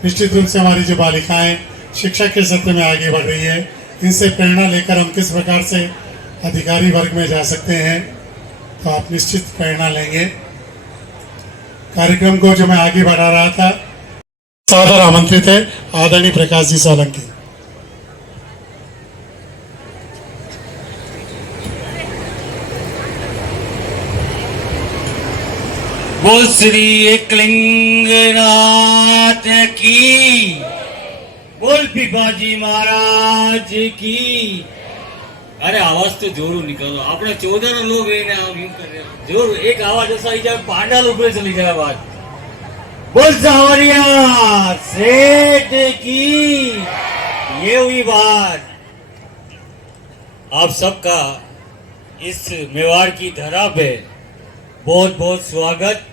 निश्चित रूप से हमारी जो बालिकाएं शिक्षा के क्षेत्र में आगे बढ़ रही है, इनसे प्रेरणा लेकर हम किस प्रकार से अधिकारी वर्ग में जा सकते हैं, तो आप निश्चित प्रेरणा लेंगे। कार्यक्रम को जो मैं आगे बढ़ा रहा था, सादर आमंत्रित है आदरणीय प्रकाश जी सोलंकी। बोल श्री एकलिंगनाथ की, बोल पीपाजी महाराज की। अरे आवाज तो जोरू निकालो, अपने 14 लोग जोर एक आवाज ऐसा ही जाए, पांडाल ऊपर चली जाए आवाज। बोल सावरिया सेठ की, ये हुई बात। आप सबका इस मेवाड़ की धरा पे बहुत बहुत स्वागत।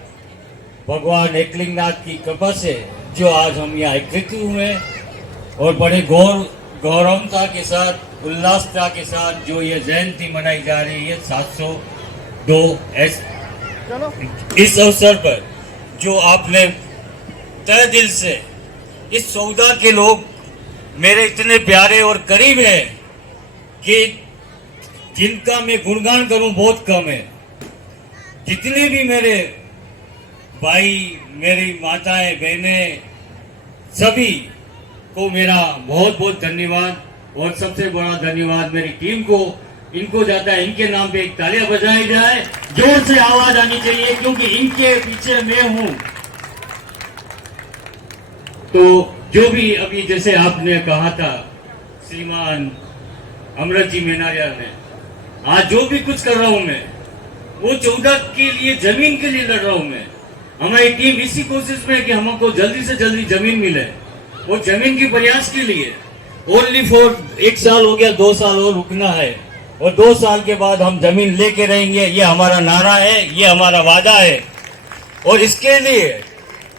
भगवान एकलिंगनाथ की कृपा से जो आज हम यहाँ एकत्रित हुए और बड़े गौरवता के साथ, उल्लासता के साथ जो ये जयंती मनाई जा रही है 702 इस अवसर पर जो आपने तहे दिल से इस सौदा के लोग मेरे इतने प्यारे और करीब है कि जिनका मैं गुणगान करूं बहुत कम है। जितने भी मेरे भाई, मेरी माताएं, बहनें, सभी को मेरा बहुत बहुत धन्यवाद। और सबसे बड़ा धन्यवाद मेरी टीम को, इनको जाता है, इनके नाम पे एक तालियां बजाई जाए, जोर से आवाज आनी चाहिए क्योंकि इनके पीछे मैं हूं। तो जो भी अभी जैसे आपने कहा था श्रीमान अमृत जी मैनारिया ने, आज जो भी कुछ कर रहा हूं मैं वो 14 के लिए, जमीन के लिए लड़ रहा हूं मैं। हमारी टीम इसी कोशिश में है कि हमको जल्दी से जल्दी जमीन मिले, वो जमीन के प्रयास के लिए ओनली फॉर 1 साल हो गया, 2 साल और रुकना है और 2 साल के बाद हम जमीन लेके रहेंगे, ये हमारा नारा है, ये हमारा वादा है। और इसके लिए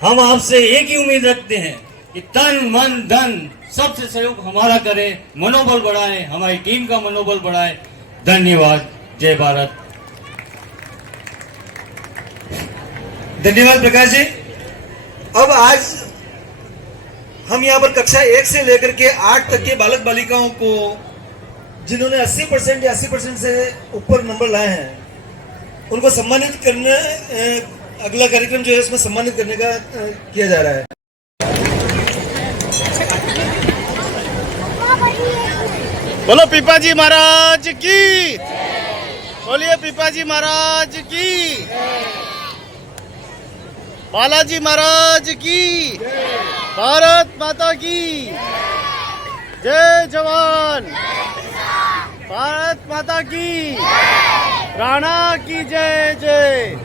हम आपसे एक ही उम्मीद रखते हैं कि तन मन धन सबसे सहयोग हमारा करें, मनोबल बढ़ाएं, हमारी टीम का मनोबल बढ़ाएं। धन्यवाद। जय भारत। धन्यवाद प्रकाश जी। अब आज हम यहाँ पर कक्षा 1 से लेकर के 8 तक के बालक बालिकाओं को जिन्होंने 80% या 80% से ऊपर नंबर लाए हैं उनको सम्मानित करने, अगला कार्यक्रम जो है उसमें सम्मानित करने का किया जा रहा है। बोलो पीपाजी महाराज की, बोलिए पीपाजी महाराज की, बालाजी महाराज की, भारत माता की जय जवान, भारत माता की, राणा की जय जय।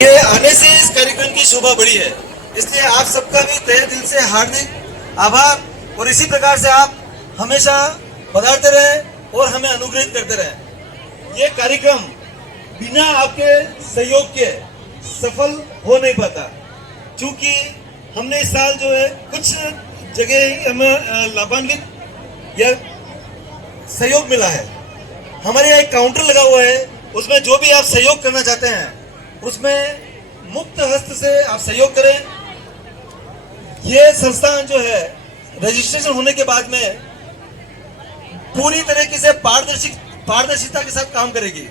ये आने से इस कार्यक्रम की शोभा बढ़ी है, इसलिए आप सबका भी तहे दिल से हार्दिक आभार। और इसी प्रकार से आप हमेशा पधारते रहे और हमें अनुग्रहित करते रहे। ये कार्यक्रम बिना आपके सहयोग के सफल हो नहीं पाता, क्योंकि हमने इस साल जो है कुछ जगह ही हमें लाभान्वित या सहयोग मिला है। हमारे यहाँ एक काउंटर लगा हुआ है, उसमें जो भी आप सहयोग करना चाहते हैं उसमें मुक्त हस्त से आप सहयोग करें। ये संस्थान जो है रजिस्ट्रेशन होने के बाद में पूरी तरीके से पारदर्शिता के साथ काम करेगी।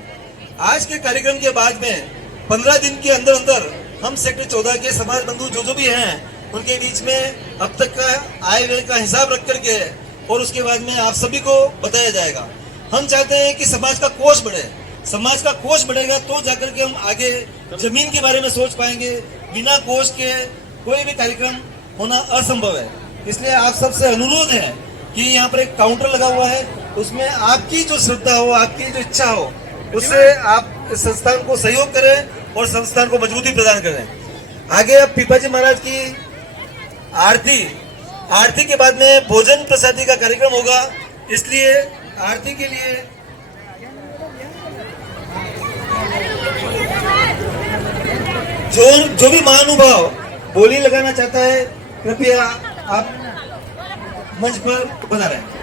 आज के कार्यक्रम के बाद में 15 दिन के अंदर अंदर हम सेक्टर 14 के समाज बंधु जो भी हैं उनके बीच में अब तक का आय व्यय का हिसाब रख करके और उसके बाद में आप सभी को बताया जाएगा। हम चाहते हैं कि समाज का कोष बढ़े, समाज का कोष बढ़ेगा तो जाकर के हम आगे जमीन के बारे में सोच पाएंगे। बिना कोष के कोई भी कार्यक्रम होना असंभव है। इसलिए आप सबसे अनुरोध है कि यहाँ पर एक काउंटर लगा हुआ है, उसमें आपकी जो श्रद्धा हो, आपकी जो इच्छा हो, उससे आप इस संस्थान को सहयोग करें और संस्थान को मजबूती प्रदान करें। आगे अब पीपाजी महाराज की आरती के बाद में भोजन प्रसादी का कार्यक्रम होगा, इसलिए आरती के लिए जो भी महानुभाव बोली लगाना चाहता है कृपया आप मंच पर बना रहे।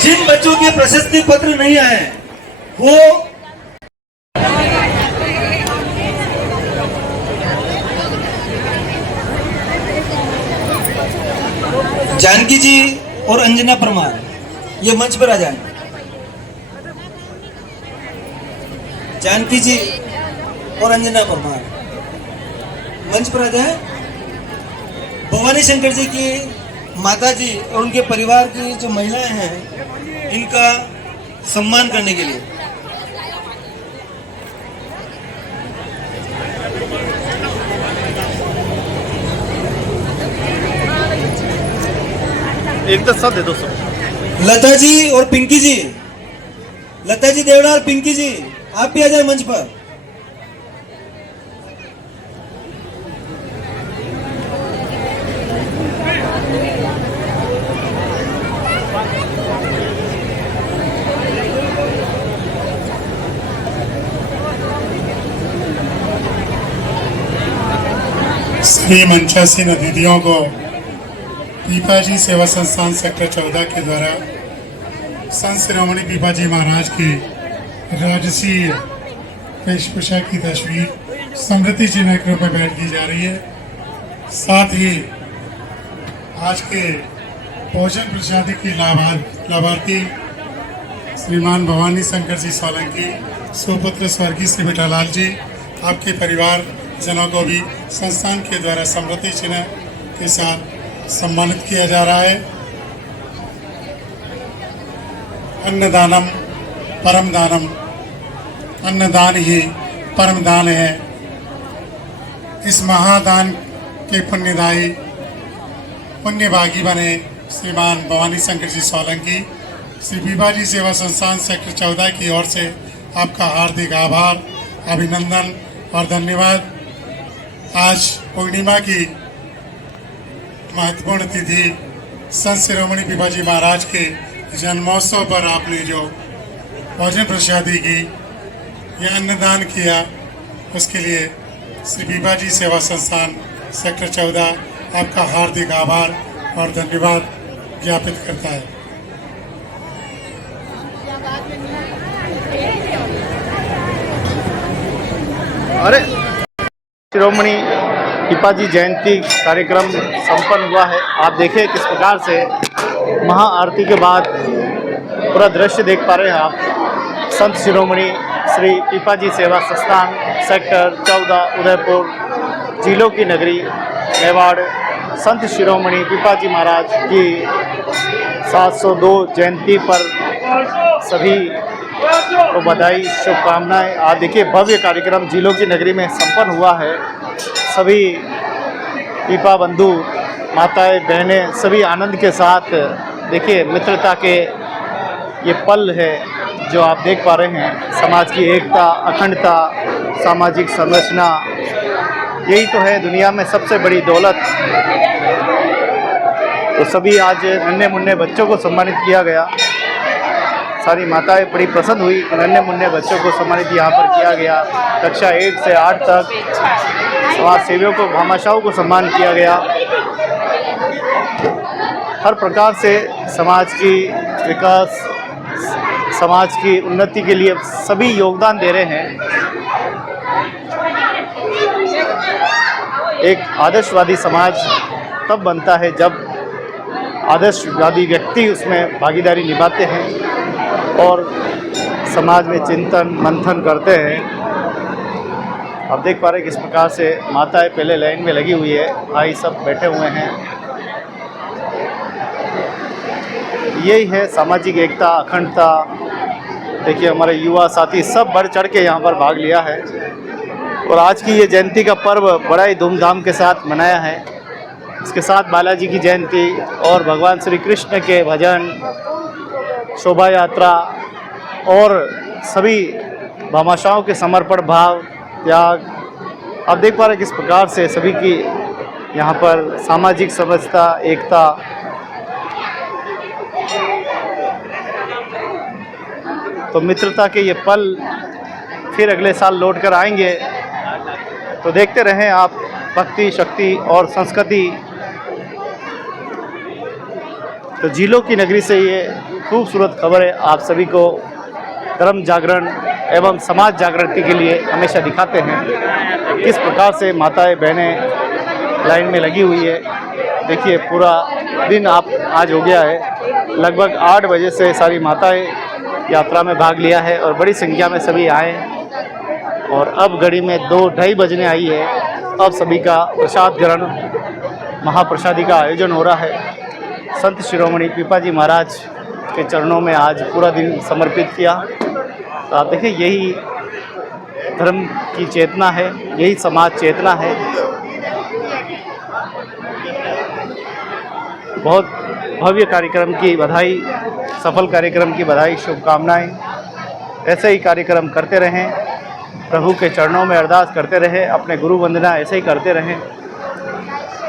जिन बच्चों के प्रशस्ति पत्र नहीं आए वो जानकी जी और अंजना परमार ये मंच पर आ जाएं। जानकी जी और अंजना परमार मंच पर आ जाए। भवानी शंकर जी की माता जी और उनके परिवार की जो महिलाएं हैं इनका सम्मान करने के लिए एक तो सब दे दो सब। लता जी और पिंकी जी, लता जी देवड़ा और पिंकी जी आप भी आ जाए मंच पर। श्री मंचासीन अतिथियों को पीपाजी सेवा संस्थान सेक्टर 14 के द्वारा संत शिरोमणि पीपाजी महाराज की राजसीय वेशभूषा की तस्वीर स्मृति चिन्ह के रूप में भेंट की जा रही है। साथ ही आज के भोजन प्रसादी की लाभार्थी श्रीमान भवानी शंकर जी सोलंकी, सुपुत्र स्वर्गीय श्री मिठालाल जी, आपके परिवार जनों को भी संस्थान के द्वारा स्मृति चिन्ह के साथ सम्मानित किया जा रहा है। अन्नदानम परम दानम, अन्नदान ही परम दान है। इस महादान के पुण्यदायी पुण्यभागी बने श्रीमान भवानी शंकर जी सोलंकी। श्री पीपाजी सेवा संस्थान सेक्टर 14 की ओर से आपका हार्दिक आभार, अभिनंदन और धन्यवाद। आज पूर्णिमा की महत्वपूर्ण तिथि संत शिरोमणि पीपाजी महाराज के जन्मोत्सव पर आपने जो भोजन प्रसादी की या अन्नदान किया, उसके लिए श्री पीपाजी सेवा संस्थान सेक्टर 14 आपका हार्दिक आभार और धन्यवाद ज्ञापित करता है। अरे शिरोमणि पीपाजी जयंती कार्यक्रम संपन्न हुआ है। आप देखिए किस प्रकार से महाआरती के बाद पूरा दृश्य देख पा रहे हैं आप। संत शिरोमणि श्री पीपाजी सेवा संस्थान सेक्टर 14 उदयपुर, जिलों की नगरी मेवाड़, संत शिरोमणि पीपाजी महाराज की 702 जयंती पर सभी को बधाई, शुभकामनाएं। आज देखिए भव्य कार्यक्रम जिलों की नगरी में संपन्न हुआ है। सभी पीपा बंधु, माताएं, बहनें सभी आनंद के साथ देखिए मित्रता के ये पल है जो आप देख पा रहे हैं। समाज की एकता, अखंडता, सामाजिक संरचना, यही तो है दुनिया में सबसे बड़ी दौलत। तो सभी आज नन्हे मुन्ने बच्चों को सम्मानित किया गया। सारी माताएं बड़ी प्रसन्न हुई। नन्हे मुन्ने बच्चों को सम्मानित यहाँ पर किया गया। कक्षा 1 से 8 तक समाज सेवियों को, भामाशाहों को सम्मान किया गया। हर प्रकार से समाज की विकास, समाज की उन्नति के लिए सभी योगदान दे रहे हैं। एक आदर्शवादी समाज तब बनता है जब आदर्शवादी व्यक्ति उसमें भागीदारी निभाते हैं और समाज में चिंतन मंथन करते हैं। आप देख पा रहे हैं किस प्रकार से माताएं पहले लाइन में लगी हुई है, भाई सब बैठे हुए हैं। यही है सामाजिक एकता, अखंडता। देखिए हमारे युवा साथी सब बढ़ चढ़ के यहाँ पर भाग लिया है और आज की ये जयंती का पर्व बड़ा ही धूमधाम के साथ मनाया है। इसके साथ बालाजी की जयंती और भगवान श्री कृष्ण के भजन, शोभा यात्रा और सभी भामाशाहों के समर्पण भाव, त्याग। आप देख पा रहे हैं किस प्रकार से सभी की यहाँ पर सामाजिक समरसता, एकता। तो मित्रता के ये पल फिर अगले साल लौट कर आएंगे। तो देखते रहें आप भक्ति, शक्ति और संस्कृति। तो जिलों की नगरी से ये खूबसूरत खबर है आप सभी को धर्म जागरण एवं समाज जागृति के लिए हमेशा दिखाते हैं। किस प्रकार से माताएं, बहनें लाइन में लगी हुई है। देखिए पूरा दिन आप आज हो गया है। लगभग 8 बजे से सारी माताएं यात्रा में भाग लिया है और बड़ी संख्या में सभी आए और अब घड़ी में 2-2:30 बजने आई है। अब सभी का प्रसाद ग्रहण, महाप्रसादी का आयोजन हो रहा है। संत शिरोमणि पीपाजी महाराज के चरणों में आज पूरा दिन समर्पित किया। तो आप देखिए यही धर्म की चेतना है, यही समाज चेतना है। बहुत भव्य कार्यक्रम की बधाई, सफल कार्यक्रम की बधाई, शुभकामनाएं। ऐसे ही कार्यक्रम करते रहें, प्रभु के चरणों में अरदास करते रहें, अपने गुरु वंदना ऐसे ही करते रहें।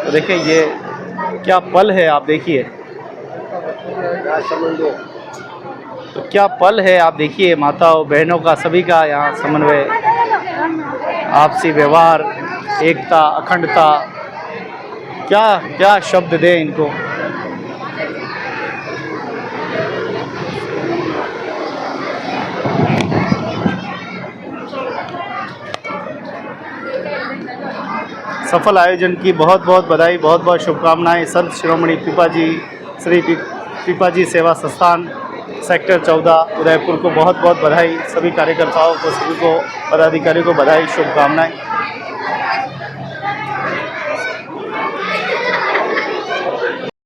तो देखिए ये क्या पल है, आप देखिए तो क्या पल है। आप देखिए माताओं, बहनों का, सभी का यहाँ समन्वय, आपसी व्यवहार, एकता, अखंडता। क्या क्या शब्द दें इनको। सफल आयोजन की बहुत बहुत बधाई, बहुत बहुत शुभकामनाएं। संत शिरोमणि पीपाजी श्री पीपाजी सेवा संस्थान सेक्टर 14 उदयपुर को बहुत बहुत बधाई। सभी कार्यकर्ताओं को, सभी को, पदाधिकारियों को बधाई, शुभकामनाएं।